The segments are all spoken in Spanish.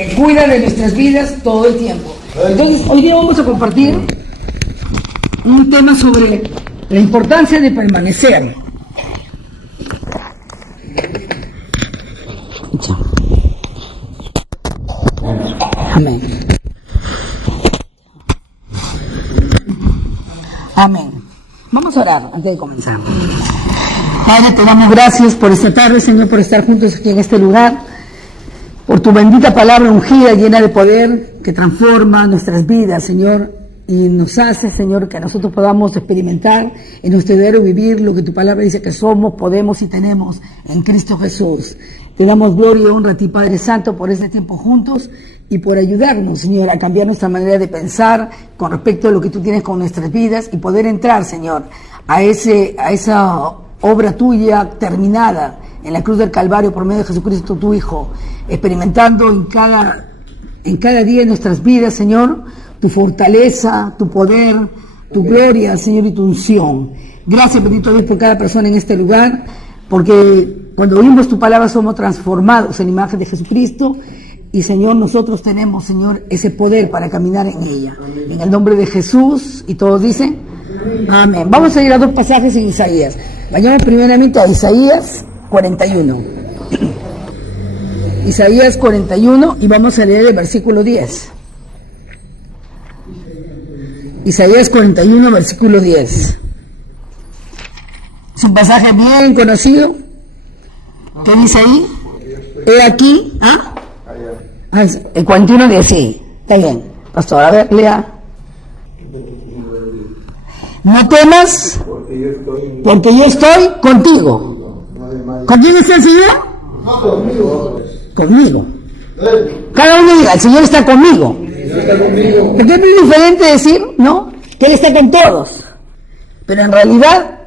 que cuida de nuestras vidas todo el tiempo. Entonces, hoy día vamos a compartir un tema sobre la importancia de permanecer. Amén. Amén. Vamos a orar antes de comenzar. Padre, te damos gracias por esta tarde, Señor, por estar juntos aquí en este lugar, por tu bendita palabra ungida, llena de poder, que transforma nuestras vidas, Señor, y nos hace, Señor, que nosotros podamos experimentar en nuestro diario vivir lo que tu palabra dice que somos, podemos y tenemos en Cristo Jesús. Te damos gloria y honra a ti, Padre Santo, por este tiempo juntos y por ayudarnos, Señor, a cambiar nuestra manera de pensar con respecto a lo que tú tienes con nuestras vidas y poder entrar, Señor, a esa obra tuya terminada en la cruz del Calvario por medio de Jesucristo, tu Hijo, experimentando en cada día de nuestras vidas, Señor, tu fortaleza, tu poder, tu gloria, Señor, y tu unción. Gracias, bendito Dios, por cada persona en este lugar, porque cuando oímos tu palabra somos transformados en la imagen de Jesucristo y, Señor, nosotros tenemos, Señor, ese poder para caminar en ella. Amén. En el nombre de Jesús, y todos dicen, amén. Vamos a ir a dos pasajes en Isaías. Vayamos primeramente a Isaías 41. Isaías 41 y vamos a leer el versículo 10. Isaías 41, versículo 10. Es un pasaje bien conocido. ¿Qué dice ahí? He aquí, el 41 dice, sí, está bien. Pastor, a ver, lea. No temas, porque yo estoy contigo. ¿Con quién está el Señor? Conmigo. Cada uno diga, el Señor está conmigo. Porque es muy diferente decir, ¿no?, que Él está con todos. Pero en realidad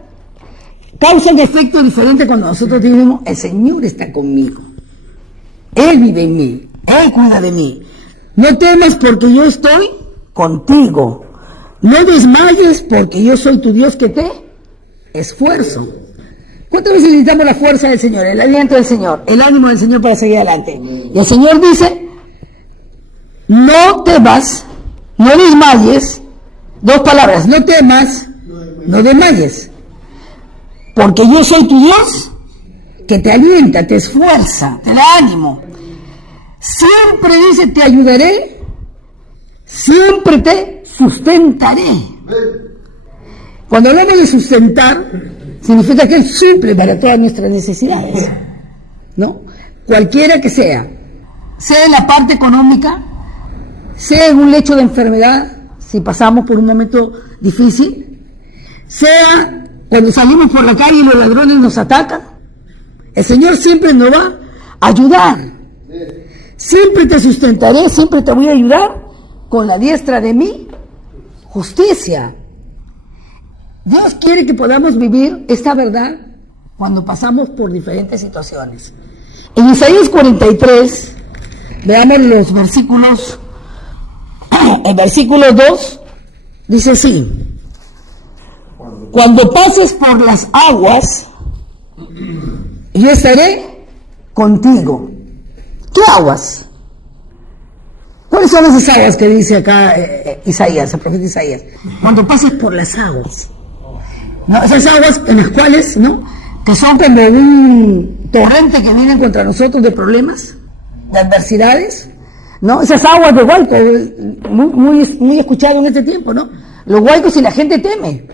causa un efecto diferente cuando nosotros decimos, el Señor está conmigo. Él vive en mí. Él cuida de mí. No temas porque yo estoy contigo. No desmayes porque yo soy tu Dios que te esfuerzo. ¿Cuántas veces necesitamos la fuerza del Señor, el aliento del Señor, el ánimo del Señor para seguir adelante? Y el Señor dice, no temas, no desmayes. Dos palabras, no temas, no desmayes. Porque yo soy tu Dios que te alienta, te esfuerza, te da ánimo. Siempre dice, te ayudaré, siempre te sustentaré. Cuando hablamos de sustentar, significa que Él suple para todas nuestras necesidades, ¿no? Cualquiera que sea en la parte económica, sea en un lecho de enfermedad, si pasamos por un momento difícil, sea cuando salimos por la calle y los ladrones nos atacan, el Señor siempre nos va a ayudar. Siempre te sustentaré, siempre te voy a ayudar con la diestra de mi justicia. Dios quiere que podamos vivir esta verdad cuando pasamos por diferentes situaciones. En Isaías 43, veamos los versículos. El versículo 2 dice así: cuando pases por las aguas, yo estaré contigo. ¿Qué aguas? ¿Cuáles son esas aguas que dice acá Isaías, el profeta Isaías? Cuando pases por las aguas. ¿No? Esas aguas en las cuales, ¿no?, que son como un torrente que viene contra nosotros de problemas, de adversidades, ¿no? Esas aguas de huaico, muy escuchado en este tiempo, ¿no? Los huaicos, y la gente teme,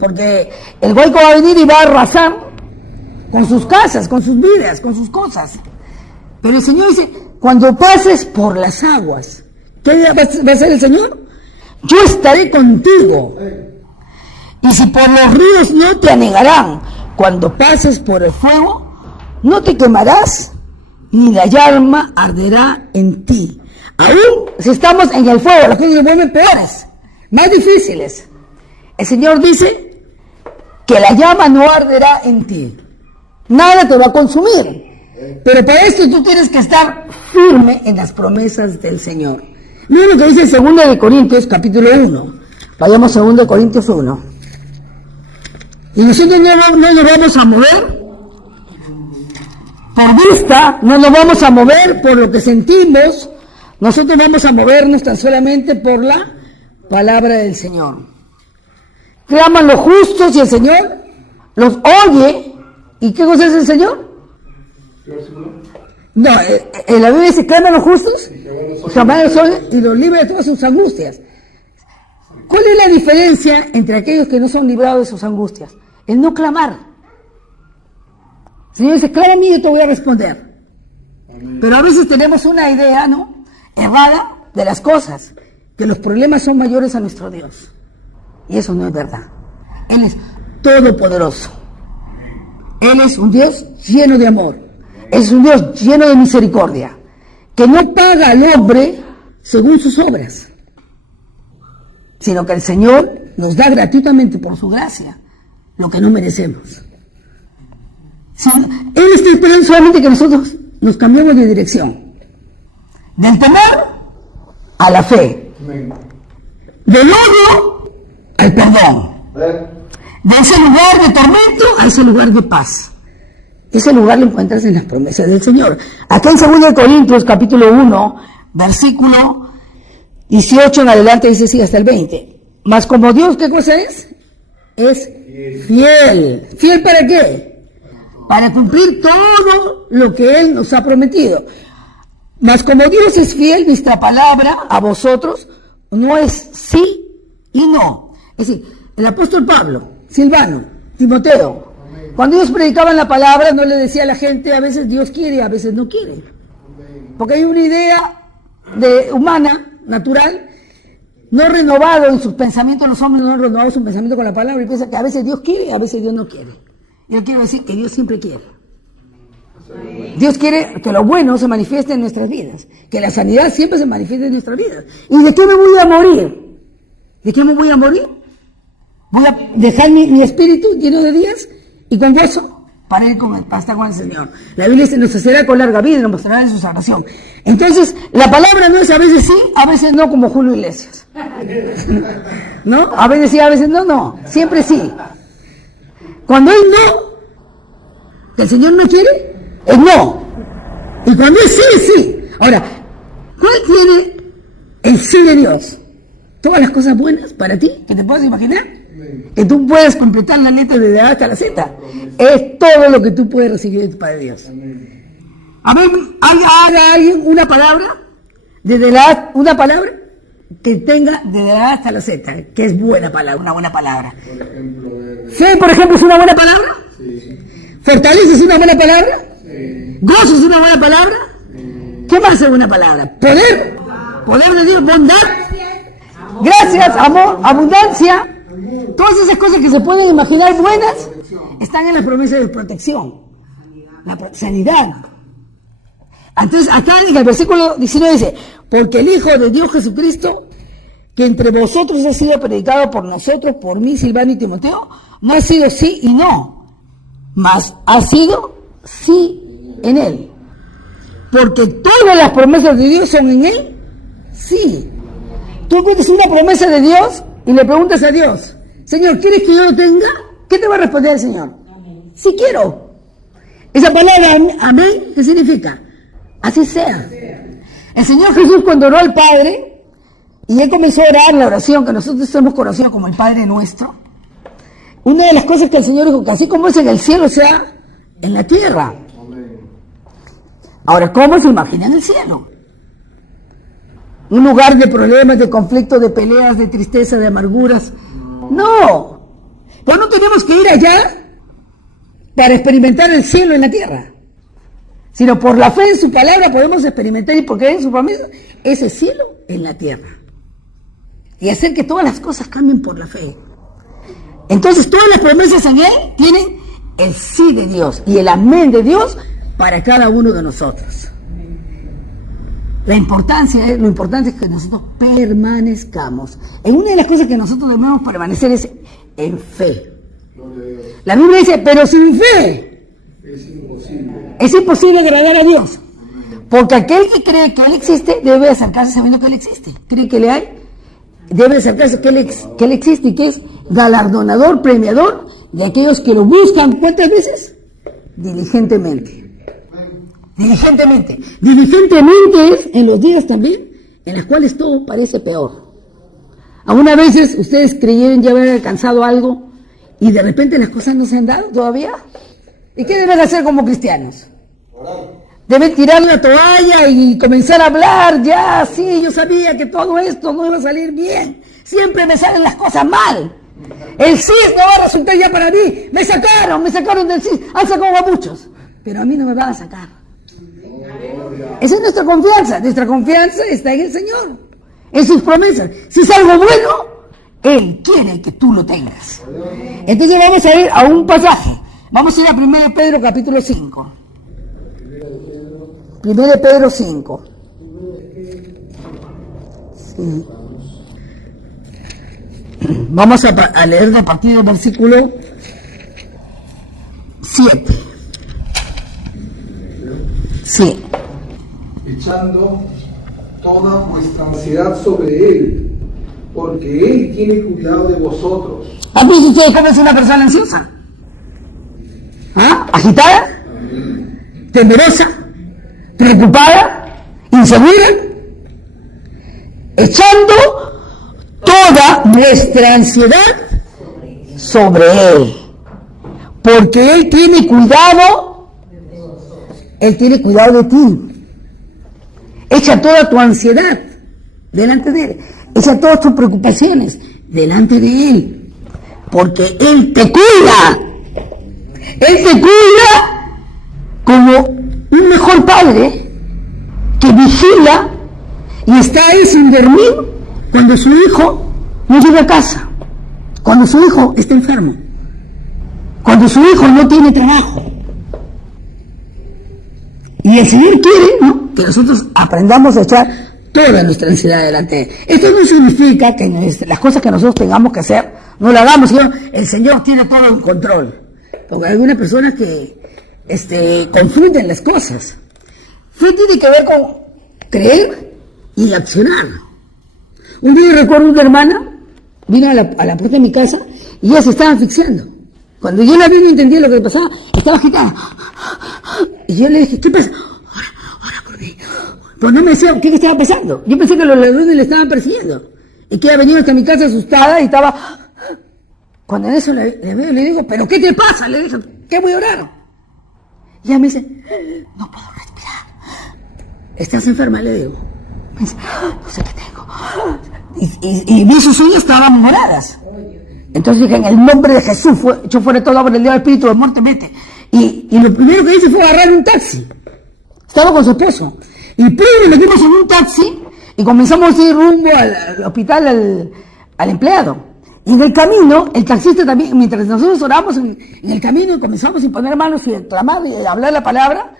porque el huaico va a venir y va a arrasar con sus casas, con sus vidas, con sus cosas. Pero el Señor dice, cuando pases por las aguas, ¿qué va a hacer el Señor? Yo estaré contigo. Y si por los ríos no te anegarán, cuando pases por el fuego, no te quemarás, ni la llama arderá en ti. Aún si estamos en el fuego, las cosas se vuelven peores, más difíciles. El Señor dice que la llama no arderá en ti. Nada te va a consumir. Pero para esto tú tienes que estar firme en las promesas del Señor. Miren lo que dice 2 de Corintios, capítulo 1. Vayamos a 2 de Corintios 1. Y nosotros no nos vamos a mover por vista, no nos vamos a mover por lo que sentimos, nosotros vamos a movernos tan solamente por la palabra del Señor. Claman los justos y el Señor los oye. ¿Y qué cosa es el Señor? No, en la Biblia dice, claman los justos y los libra de todas sus angustias. ¿Cuál es la diferencia entre aquellos que no son librados de sus angustias? El no clamar. El Señor dice, clama a mí y yo te voy a responder. Pero a veces tenemos una idea, ¿no?, errada de las cosas, que los problemas son mayores a nuestro Dios. Y eso no es verdad. Él es todopoderoso. Él es un Dios lleno de amor. Es un Dios lleno de misericordia, que no paga al hombre según sus obras, sino que el Señor nos da gratuitamente por su gracia lo que no merecemos. Él está esperando solamente que nosotros nos cambiemos de dirección, del temor a la fe, del odio al perdón, de ese lugar de tormento a ese lugar de paz. Ese lugar lo encuentras en las promesas del Señor. Acá en 2 Corintios capítulo 1, versículo 18 en adelante dice así hasta el 20. Mas como Dios, ¿qué cosa es? Es fiel. ¿Fiel para qué? Para cumplir todo lo que Él nos ha prometido. Mas como Dios es fiel, nuestra palabra a vosotros no es sí y no. Es decir, el apóstol Pablo, Silvano, Timoteo, cuando ellos predicaban la palabra, no le decía a la gente, a veces Dios quiere y a veces no quiere. Porque hay una idea humana, natural, no renovado en sus pensamientos, los hombres no han renovado su pensamiento con la palabra y piensan que a veces Dios quiere y a veces Dios no quiere. Yo quiero decir que Dios siempre quiere. Dios quiere que lo bueno se manifieste en nuestras vidas, que la sanidad siempre se manifieste en nuestras vidas. ¿Y de qué me voy a morir? ¿De qué me voy a morir? Voy a dejar mi espíritu lleno de días y con gozo para estar con el Señor. La Biblia dice, nos hacerá con larga vida y nos mostrará de su salvación. Entonces, la palabra no es a veces sí, a veces no, como Julio Iglesias. ¿No? A veces sí, a veces no, siempre sí. Cuando es no, que el Señor no quiere, es no. Y cuando es sí, es sí. Ahora, ¿cuál tiene el sí de Dios? Todas las cosas buenas para ti, que te puedas imaginar, que tú puedas completar la letra de A hasta la Z. Es todo lo que tú puedes recibir de tu Padre Dios. A ver, haga alguien una palabra, una palabra que tenga desde la A hasta la Z, que es buena palabra, una buena palabra. Fe, por ejemplo, es una buena palabra. Sí. Fortaleza es una buena palabra. Sí. Gozo es una buena palabra. Sí. ¿Qué más es buena palabra? Poder de Dios, bondad, gracias, amor, abundancia. Todas esas cosas que se pueden imaginar buenas están en la promesa de protección, la sanidad. Entonces, acá en el versículo 19 dice, porque el Hijo de Dios Jesucristo, que entre vosotros ha sido predicado por nosotros, por mí, Silvano y Timoteo, no ha sido sí y no, mas ha sido sí en Él. Porque todas las promesas de Dios son en Él, sí. Tú encuentras una promesa de Dios y le preguntas a Dios, Señor, ¿quieres que yo lo tenga? ¿Qué te va a responder el Señor? Amén. Sí quiero. Esa palabra, amén, ¿qué significa? Así sea. El Señor Jesús cuando oró al Padre, y Él comenzó a orar la oración que nosotros hemos conocido como el Padre Nuestro, una de las cosas que el Señor dijo, que así como es en el cielo, sea en la tierra. Ahora, ¿cómo se imagina en el cielo? Un lugar de problemas, de conflictos, de peleas, de tristeza, de amarguras. No. Pues no tenemos que ir allá para experimentar el cielo en la tierra, sino por la fe en su palabra podemos experimentar, y porque en su promesa, ese cielo en la tierra. Y hacer que todas las cosas cambien por la fe. Entonces todas las promesas en Él tienen el sí de Dios y el amén de Dios para cada uno de nosotros. Lo importante es que nosotros permanezcamos. En una de las cosas que nosotros debemos permanecer es en fe. La Biblia dice, pero sin fe es imposible agradar a Dios. Porque aquel que cree que Él existe debe acercarse sabiendo que Él existe. Cree que le hay, debe acercarse que Él existe y que es galardonador, premiador de aquellos que lo buscan. ¿Cuántas veces? Diligentemente. Diligentemente. Diligentemente es en los días también en los cuales todo parece peor. Algunas veces ustedes creyeron ya haber alcanzado algo y de repente las cosas no se han dado todavía. ¿Y qué deben hacer como cristianos? Deben tirar la toalla y comenzar a hablar. Ya, sí, yo sabía que todo esto no iba a salir bien. Siempre me salen las cosas mal. El CIS no va a resultar ya para mí. Me sacaron del CIS. Han sacado a muchos. Pero a mí no me van a sacar. Esa es nuestra confianza. Nuestra confianza está en el Señor, en sus promesas. Si es algo bueno, Él quiere que tú lo tengas. Entonces vamos a ir a un pasaje. Vamos a ir a 1 Pedro capítulo 5. 1 Pedro 5. Sí. Vamos a leer a partir del versículo 7. Sí. Echando toda vuestra ansiedad sobre Él, porque Él tiene cuidado de vosotros. ¿Han visto ustedes cómo es una persona ansiosa? ¿Ah? ¿Agitada? ¿Temerosa? ¿Preocupada? ¿Insegura? Echando toda nuestra ansiedad sobre Él, porque Él tiene cuidado de ti. Echa toda tu ansiedad delante de Él, echa todas tus preocupaciones delante de Él, porque Él te cuida. Él te cuida como un mejor padre que vigila y está ahí sin dormir cuando su hijo no llega a casa, cuando su hijo está enfermo, cuando su hijo no tiene trabajo. Y el Señor quiere, ¿no?, que nosotros aprendamos a echar toda nuestra ansiedad delante de Él. Esto no significa que las cosas que nosotros tengamos que hacer no las hagamos, sino el Señor tiene todo en control. Porque hay algunas personas que confunden las cosas. Fe tiene que ver con creer y accionar. Un día recuerdo una hermana, vino a la puerta de mi casa y ella se estaba asfixiando. Cuando yo la vi no entendía lo que le pasaba, estaba agitada. Y yo le dije, ¿qué pasa? Ora por mí. Pues no me decía qué estaba pasando. Yo pensé que los ladrones le estaban persiguiendo. Y que ella venía hasta mi casa asustada y estaba... Cuando en eso le veo, le digo, ¿pero qué te pasa? Le dije, ¿qué voy a orar? Y ella me dice, no puedo respirar. ¿Estás enferma? Le digo. Me dice, no sé qué tengo. Y vi sus uñas estaban moradas. Entonces dije, en el nombre de Jesús, yo fuera todo hombre, el Dios del Espíritu de muerte, vete. Y lo primero que hice fue agarrar un taxi. Estaba con su esposo. Y primero metimos en un taxi y comenzamos a ir rumbo al hospital al empleado. Y en el camino, el taxista también, mientras nosotros oramos en el camino y comenzamos a poner manos y clamar y hablar la palabra,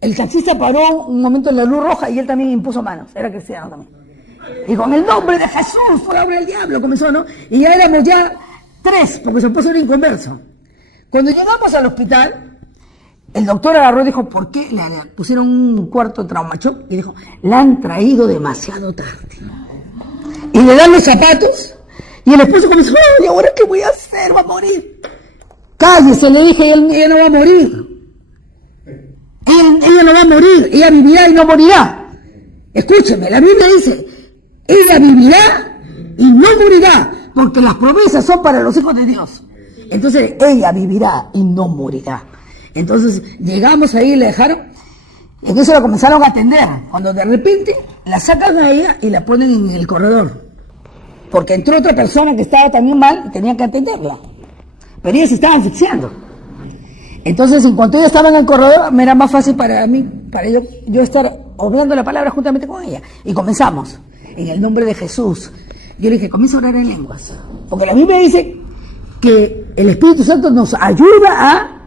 el taxista paró un momento en la luz roja y él también impuso manos. Era cristiano también. Y con el nombre de Jesús, fuera obra del diablo, comenzó, ¿no? Y ya éramos ya 3, porque su esposo era inconverso. Cuando llegamos al hospital, el doctor agarró y dijo, ¿por qué le pusieron un cuarto de traumachoc? Y dijo, la han traído demasiado tarde. Y le dan los zapatos, y el esposo comenzó, ¿y ahora qué voy a hacer? Va a morir. Cállese, le dije, ella no va a morir. Ella no va a morir, ella vivirá y no morirá. Escúcheme, la Biblia dice, ella vivirá y no morirá, porque las promesas son para los hijos de Dios. Entonces, ella vivirá y no morirá. Entonces, llegamos ahí y la dejaron, y entonces la comenzaron a atender. Cuando de repente la sacan a ella y la ponen en el corredor. Porque entró otra persona que estaba también mal y tenían que atenderla. Pero ella se estaba asfixiando. Entonces, en cuanto ella estaba en el corredor, me era más fácil para mí, para yo estar hablando la palabra juntamente con ella. Y comenzamos. En el nombre de Jesús. Yo le dije, comienza a orar en lenguas. Porque la Biblia dice que el Espíritu Santo nos ayuda a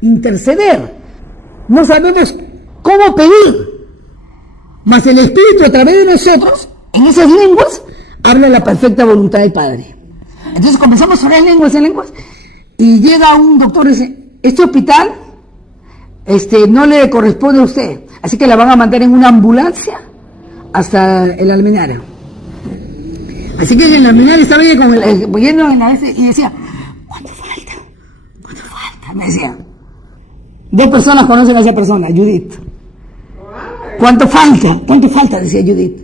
interceder. No sabemos cómo pedir. Mas el Espíritu a través de nosotros, en esas lenguas, habla la perfecta voluntad del Padre. Entonces comenzamos a orar en lenguas. Y llega un doctor y dice, este hospital no le corresponde a usted. Así que la van a mandar en una ambulancia hasta el Almenara. Así que en el Almenara estaba ella yendo en la y decía, ¿cuánto falta? Me decía. 2 personas conocen a esa persona, Judith. ¿Cuánto falta? ¿Cuánto falta? Decía Judith.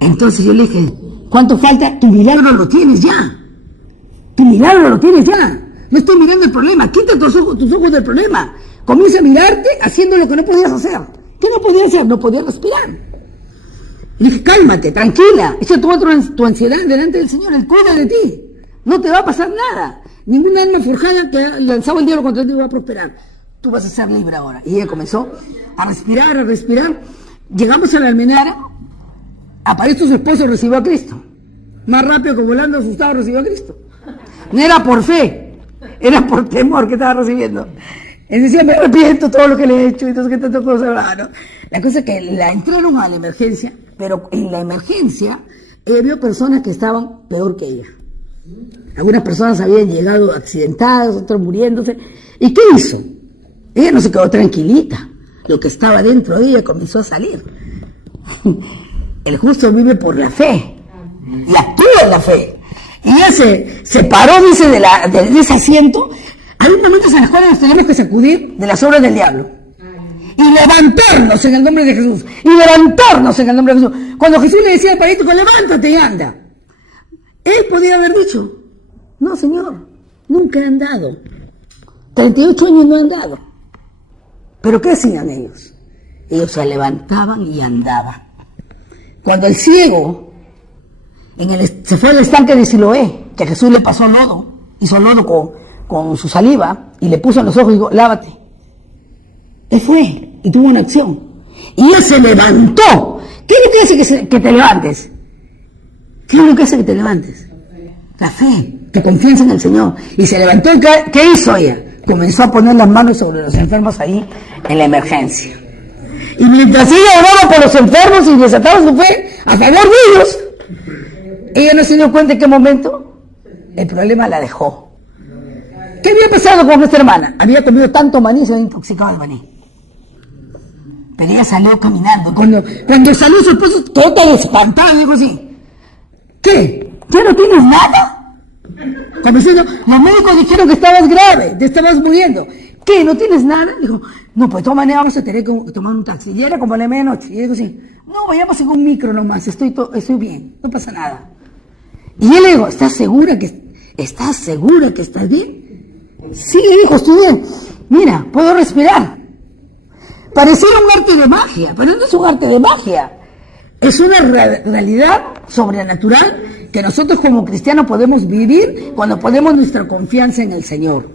Entonces yo le dije, ¿cuánto falta? Tu milagro lo tienes ya. Tu milagro lo tienes ya. No estoy mirando el problema. Quita tus ojos del problema. Comienza a mirarte haciendo lo que no podías hacer. ¿Qué no podías hacer? No podías respirar. Le dije, cálmate, tranquila. Echa tu ansiedad delante del Señor. Él cuida de ti. No te va a pasar nada. Ninguna alma forjada que lanzaba el diablo contra ti va a prosperar. Tú vas a ser libre ahora. Y ella comenzó a respirar, a respirar. Llegamos a la almenara. Apareció su esposo, recibió a Cristo. Más rápido que volando, asustado, recibió a Cristo. No era por fe, era por temor que estaba recibiendo. Él decía, me arrepiento todo lo que le he hecho y todo que tantas cosas. No. La cosa es que la entraron a la emergencia, pero en la emergencia vio personas que estaban peor que ella. Algunas personas habían llegado accidentadas, otras muriéndose. ¿Y qué hizo? Ella no se quedó tranquilita. Lo que estaba dentro de ella comenzó a salir. El justo vive por la fe y actúa en la fe. Y ella se paró, dice, de ese asiento. Hay momentos en los cuales nos tenemos que sacudir de las obras del diablo y levantarnos en el nombre de Jesús. Y levantarnos en el nombre de Jesús. Cuando Jesús le decía al paralítico, levántate y anda, él podía haber dicho, no, Señor, nunca he andado. 38 años no he andado. ¿Pero qué hacían ellos? Ellos se levantaban y andaban. Cuando el ciego se fue al estanque de Siloé, que Jesús le pasó lodo, hizo lodo con su saliva y le puso en los ojos y dijo, lávate. Él fue y tuvo una acción. Y él se levantó. ¿Qué es lo que hace que te levantes? ¿Qué es lo que hace que te levantes? La fe, que confianza en el Señor. Y se levantó. ¿Qué hizo ella? Comenzó a poner las manos sobre los enfermos ahí en la emergencia. Y mientras ella oraba por los enfermos y desataba su fe a favor de ellos, ella no se dio cuenta en qué momento el problema la dejó. ¿Qué había pasado con esta hermana? Había comido tanto maní, se había intoxicado el maní. Pero ella salió caminando. Cuando salió su esposo, todo tan espantado, dijo así, ¿qué? ¿Ya no tienes nada? Como diciendo, los médicos dijeron que estabas grave, te estabas muriendo. ¿Qué? ¿No tienes nada? Dijo, no, pues de todas maneras vamos a tener que tomar un taxi. Y era como la medianoche. Y dijo así, no, vayamos en un micro nomás, estoy bien, no pasa nada. Y él le dijo, ¿estás segura que estás bien? Sí, le dijo, estoy bien. Mira, puedo respirar. Pareciera un arte de magia, pero no es un arte de magia. Es una realidad sobrenatural que nosotros como cristianos podemos vivir cuando ponemos nuestra confianza en el Señor.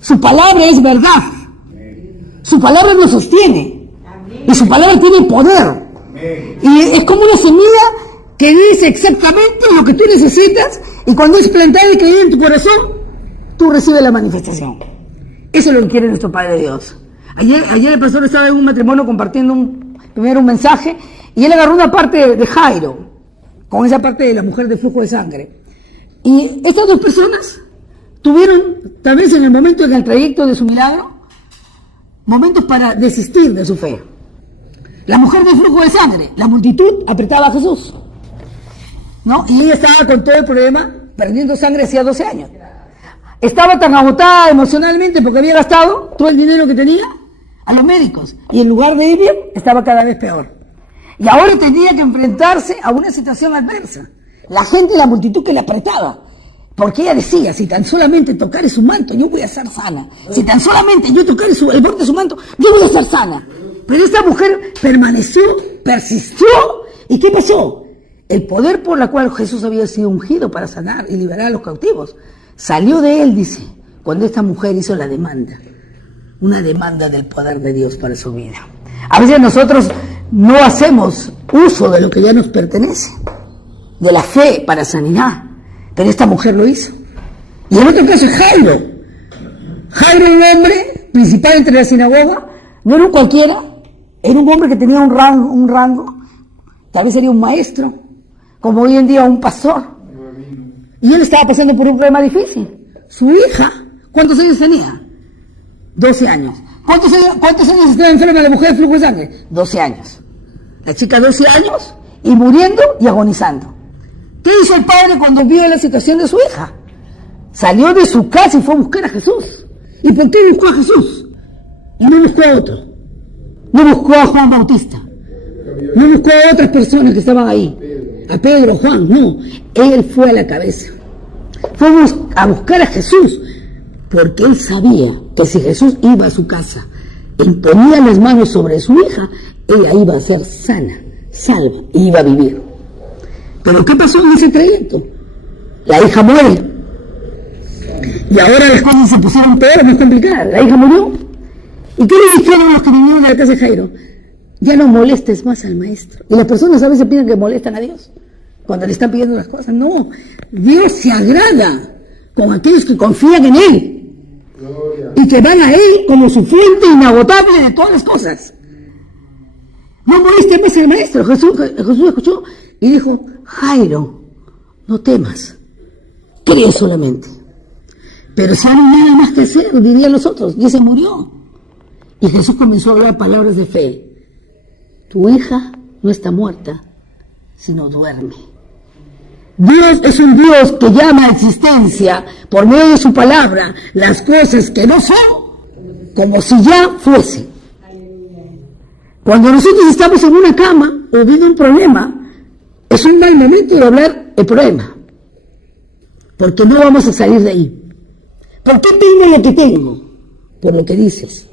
Su palabra es verdad. Su palabra nos sostiene. Y su palabra tiene poder. Y es como una semilla que dice exactamente lo que tú necesitas, y cuando es plantada y creída en tu corazón, tú recibes la manifestación. Eso es lo que quiere nuestro Padre Dios. Ayer el pastor estaba en un matrimonio compartiendo primero un mensaje, y él agarró una parte de Jairo, con esa parte de la mujer de flujo de sangre. Y estas dos personas tuvieron, tal vez en el momento, en el trayecto de su milagro, momentos para desistir de su fe. La mujer de flujo de sangre, la multitud apretaba a Jesús, ¿no? Y ella estaba con todo el problema, perdiendo sangre hacía 12 años. Estaba tan agotada emocionalmente porque había gastado todo el dinero que tenía a los médicos. Y en lugar de ir bien, estaba cada vez peor. Y ahora tenía que enfrentarse a una situación adversa. La gente y la multitud que la apretaba. Porque ella decía, si tan solamente tocare su manto, yo voy a ser sana. Si tan solamente yo tocare el borde de su manto, yo voy a ser sana. Pero esta mujer permaneció, persistió. ¿Y qué pasó? El poder por el cual Jesús había sido ungido para sanar y liberar a los cautivos salió de él, dice, cuando esta mujer hizo la demanda. Una demanda del poder de Dios para su vida. A veces nosotros no hacemos uso de lo que ya nos pertenece, de la fe para sanidad. Pero esta mujer lo hizo. Y en otro caso es Jairo. Jairo era un hombre principal entre la sinagoga, no era un cualquiera, era un hombre que tenía un rango, tal vez sería un maestro, como hoy en día un pastor. Y él estaba pasando por un problema difícil. Su hija, ¿cuántos años tenía? 12 años. ¿Cuántos años estaba enferma la mujer de flujo de sangre? 12 años. La chica 12 años y muriendo y agonizando. ¿Qué hizo el padre cuando vio la situación de su hija? Salió de su casa y fue a buscar a Jesús. ¿Y por qué buscó a Jesús? Y no buscó a otro. No buscó a Juan Bautista. No buscó a otras personas que estaban ahí. A Pedro, Juan, no. Él fue a la cabeza. Fue a buscar a Jesús. Porque él sabía que si Jesús iba a su casa, imponía las manos sobre su hija, ella iba a ser sana, salva, y iba a vivir. Pero ¿qué pasó en ese trayecto? La hija muere. Y ahora las cosas se pusieron peor, más complicadas. La hija murió. ¿Y qué le dijeron los que vinieron de la casa de Jairo? Ya no molestes más al maestro. Y las personas a veces piensan que molestan a Dios cuando le están pidiendo las cosas. No, Dios se agrada con aquellos que confían en Él y que van a Él como su fuente inagotable de todas las cosas. No molestes más al maestro. Jesús escuchó y dijo: Jairo, no temas, cree solamente. Pero si no hay nada más que hacer, dirían los otros, y se murió. Y Jesús comenzó a hablar palabras de fe. Tu hija no está muerta, sino duerme. Dios es un Dios que llama a existencia, por medio de su palabra, las cosas que no son, como si ya fuesen. Cuando nosotros estamos en una cama o viendo un problema, es un mal momento de hablar el problema, porque no vamos a salir de ahí. ¿Por qué tengo lo que tengo? Por lo que dices.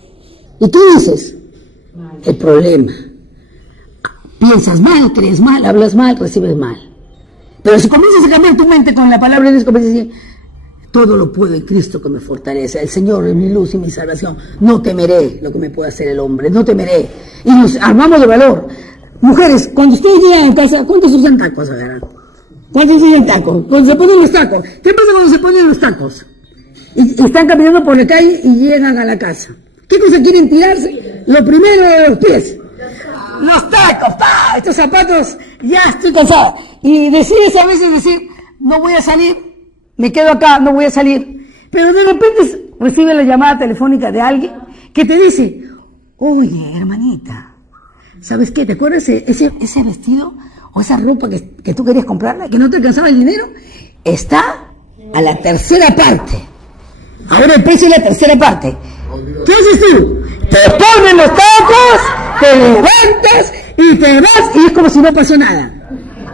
¿Y qué dices? El problema. Piensas mal, crees mal, hablas mal, recibes mal. Pero si comienzas a cambiar tu mente con la palabra de Dios, comienzas a decir: todo lo puedo en Cristo que me fortalece. El Señor es mi luz y mi salvación. No temeré lo que me pueda hacer el hombre. No temeré. Y nos armamos de valor. Mujeres, cuando ustedes llegan a casa, ¿cuántos usan tacos? ¿Cuántos usan tacos? Cuando se ponen los tacos. ¿Qué pasa cuando se ponen los tacos? Y están caminando por la calle y llegan a la casa. ¿Qué cosa quieren tirarse? Lo primero de los pies. Los tacos. ¡Pah! Estos zapatos, ya estoy cansada. Y decides a veces decir: no voy a salir, me quedo acá, no voy a salir. Pero de repente recibe la llamada telefónica de alguien que te dice: oye, hermanita, ¿sabes qué? ¿Te acuerdas ese vestido o esa ropa que tú querías comprarla, que no te alcanzaba el dinero? Está a la tercera parte. Ahora el precio es la tercera parte. ¿Qué haces tú? Te pones los tacos, te levantas y te vas, y es como si no pasó nada.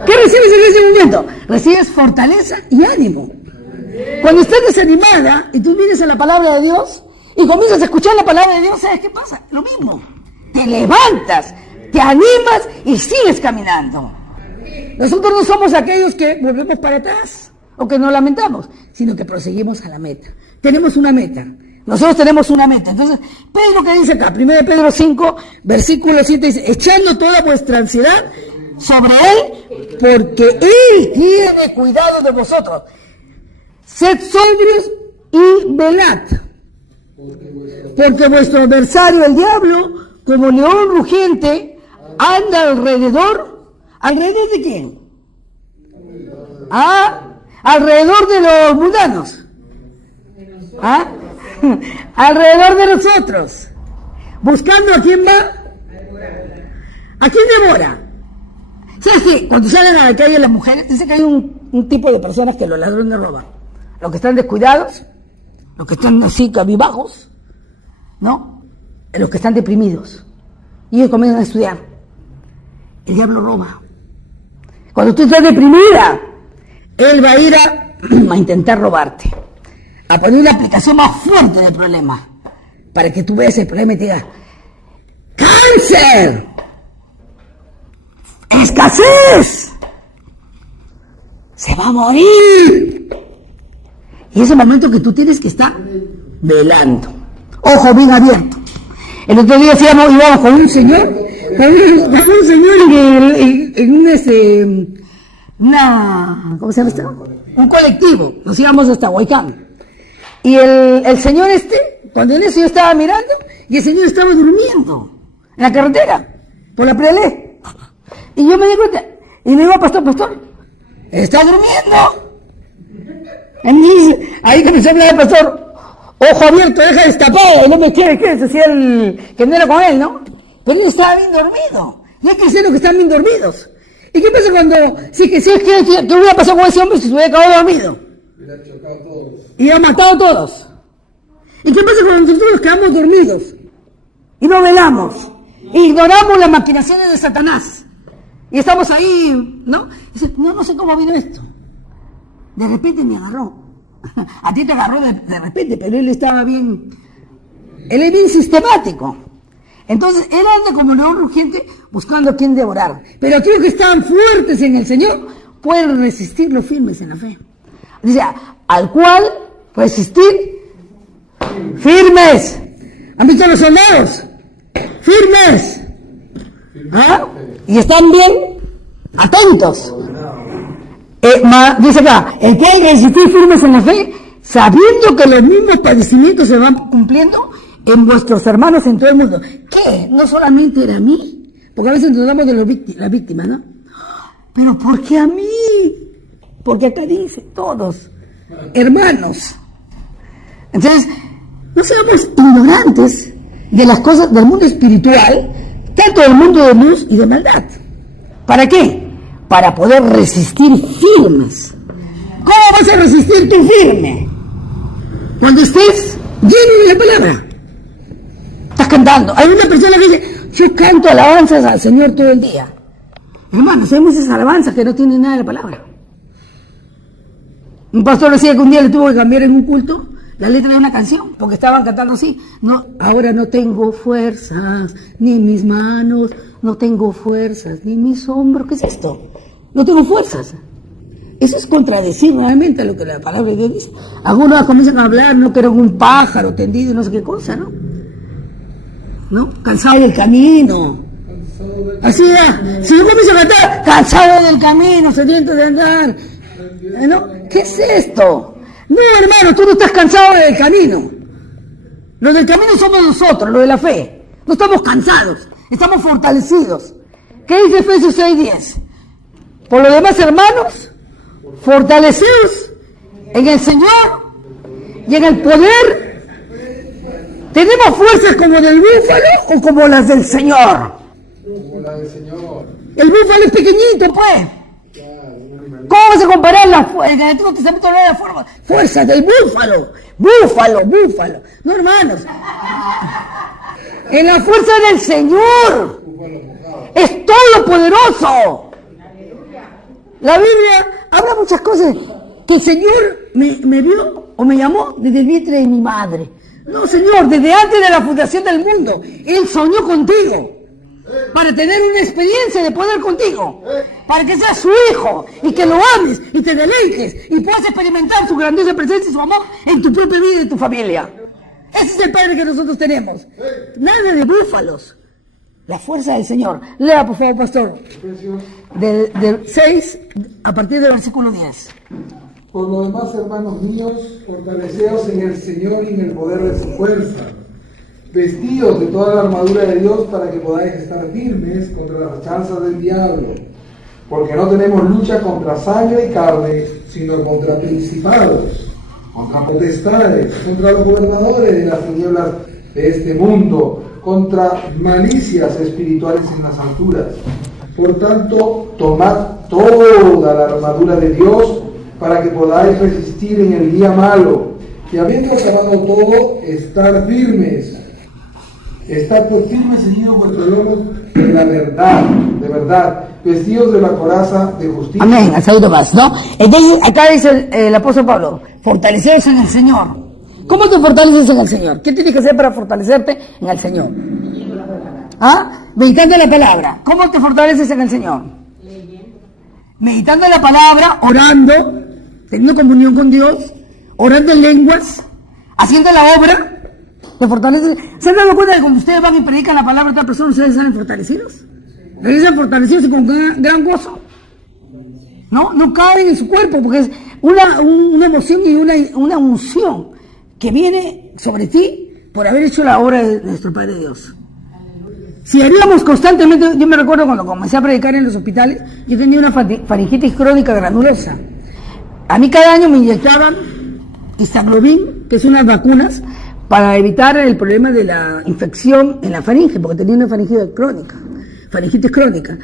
¿Qué recibes en ese momento? Recibes fortaleza y ánimo. Cuando estás desanimada y tú vienes a la palabra de Dios y comienzas a escuchar la palabra de Dios, ¿sabes qué pasa? Lo mismo. Te levantas, te animas y sigues caminando. Nosotros no somos aquellos que volvemos para atrás o que nos lamentamos, sino que proseguimos a la meta. Tenemos una meta. Nosotros tenemos una meta. Entonces, Pedro, ¿qué dice acá? 1 Pedro 5, versículo 7 dice: echando toda vuestra ansiedad sobre Él, porque Él tiene cuidado de vosotros. Sed sobrios y velad, porque vuestro adversario, el diablo, como león rugiente, anda alrededor. ¿Alrededor de quién? Alrededor de los mundanos. Alrededor de nosotros, buscando a quién va, a quién devora. ¿Sabes qué? Cuando salen a la calle las mujeres, dicen que hay un tipo de personas que los ladrones roban: los que están descuidados, los que están así cabibajos, ¿no? Los que están deprimidos. Y ellos comienzan a estudiar. El diablo roba. Cuando tú estás deprimida, él va a ir a intentar robarte, a poner una aplicación más fuerte del problema, para que tú veas el problema y te digas: ¡cáncer! ¡Escasez! ¡Se va a morir! Y ese momento que tú tienes que estar velando, ojo bien abierto. El otro día íbamos con un señor, ¿cómo se llama esto? Un colectivo, nos íbamos hasta Huaycán. Y el señor cuando en eso yo estaba mirando, y el señor estaba durmiendo en la carretera, por la Prelé. Y yo me di cuenta, y me digo: pastor, ¿está durmiendo? Ahí comenzó a hablar el pastor: ojo abierto, deja destapado, no me quiere, ¿qué? Decía que no era con él, ¿no? Pero él estaba bien dormido, y hay que ser los que están bien dormidos. ¿Y qué pasa cuando, qué hubiera pasado con ese hombre si se hubiera quedado dormido? Y ha matado a todos. ¿Y qué pasa cuando nosotros nos quedamos dormidos y no velamos? Ignoramos las maquinaciones de Satanás. Y estamos ahí, ¿no? Dice, no sé cómo vino esto. De repente me agarró. A ti te agarró de repente, pero él estaba bien. Él es bien sistemático. Entonces, él anda como león rugiente buscando a quien devorar. Pero aquellos que están fuertes en el Señor pueden resistir los firmes en la fe. O sea, al cual resistir firmes. ¿Han visto los soldados? Firmes. ¿Ah? Y están bien atentos. Dice acá, el que hay que resistir firmes en la fe, sabiendo que los mismos padecimientos se van cumpliendo en vuestros hermanos en todo el mundo. ¿Qué? No solamente era a mí, porque a veces nos damos de la víctima, ¿no? Pero ¿por qué a mí? Porque acá dice todos, hermanos. Entonces, no seamos ignorantes de las cosas del mundo espiritual, tanto del mundo de luz y de maldad. ¿Para qué? Para poder resistir firmes. ¿Cómo vas a resistir tú firme? Cuando estés lleno de la palabra. Estás cantando. Hay una persona que dice, yo canto alabanzas al Señor todo el día. Hermanos, hay muchas alabanzas que no tienen nada de la palabra. Un pastor decía que un día le tuvo que cambiar en un culto la letra de una canción, porque estaban cantando así. No, ahora no tengo fuerzas, ni en mis manos, no tengo fuerzas, ni en mis hombros. ¿Qué es esto? No tengo fuerzas. Eso es contradecir nuevamente a lo que la palabra de Dios dice. Algunos comienzan a hablar, no, que era un pájaro tendido, no sé qué cosa, ¿no? ¿No? Cansado del camino. Así es. Si yo comienzo a cantar, cansado del camino, sediento de andar. ¿No? ¿Qué es esto? No, hermano, tú no estás cansado del camino. Los del camino somos nosotros, los de la fe. No estamos cansados, estamos fortalecidos. ¿Qué dice Efesios 6:10? Por lo demás, hermanos, fortalecidos en el Señor y en el poder. ¿Tenemos fuerzas como del búfalo o como las del Señor? Como la del Señor. El búfalo es pequeñito, pues. ¿Cómo vas a comparar la fuerza del búfalo? Búfalo. No, hermanos. En la fuerza del Señor. Es todopoderoso. La Biblia habla muchas cosas. Que el Señor me vio o me llamó desde el vientre de mi madre. No, Señor, desde antes de la fundación del mundo. Él soñó contigo. Para tener una experiencia de poder contigo, para que seas su hijo y que lo ames y te deleites y puedas experimentar su grandiosa presencia y su amor en tu propia vida y en tu familia. Ese es el Padre que nosotros tenemos. Nada de búfalos. La fuerza del Señor. Lea, por favor, pastor. Del 6 a partir del versículo 10. Por lo demás, hermanos míos, fortaleceos en el Señor y en el poder de su fuerza. Vestidos de toda la armadura de Dios para que podáis estar firmes contra las chanzas del diablo. Porque no tenemos lucha contra sangre y carne, sino contra principados, contra potestades, contra los gobernadores de las tinieblas de este mundo, contra malicias espirituales en las alturas. Por tanto, tomad toda la armadura de Dios para que podáis resistir en el día malo, y habiendo acabado todo, estar firmes. Estad por firmes, ceñidos vuestros lomos de la verdad, de verdad, vestidos de la coraza de justicia. Amén, hasta ahí nomás, ¿no? Entonces, acá dice el apóstol Pablo, fortaleceos en el Señor. ¿Cómo te fortaleces en el Señor? ¿Qué tienes que hacer para fortalecerte en el Señor? ¿Ah? Meditando en la palabra. ¿Cómo te fortaleces en el Señor? Meditando en la palabra, orando, teniendo comunión con Dios, orando en lenguas, haciendo la obra. ¿Se fortalece? ¿Se han dado cuenta que cuando ustedes van y predican la palabra a otra persona, ustedes salen fortalecidos? Regresan fortalecidos y con gran gozo. No caben en su cuerpo, porque es una emoción y una unción que viene sobre ti por haber hecho la obra de nuestro Padre Dios. Si haríamos constantemente, yo me recuerdo cuando comencé a predicar en los hospitales, yo tenía una faringitis crónica granulosa. A mí cada año me inyectaban Histaglobin, que es unas vacunas, para evitar el problema de la infección en la faringe, porque tenía una faringitis crónica,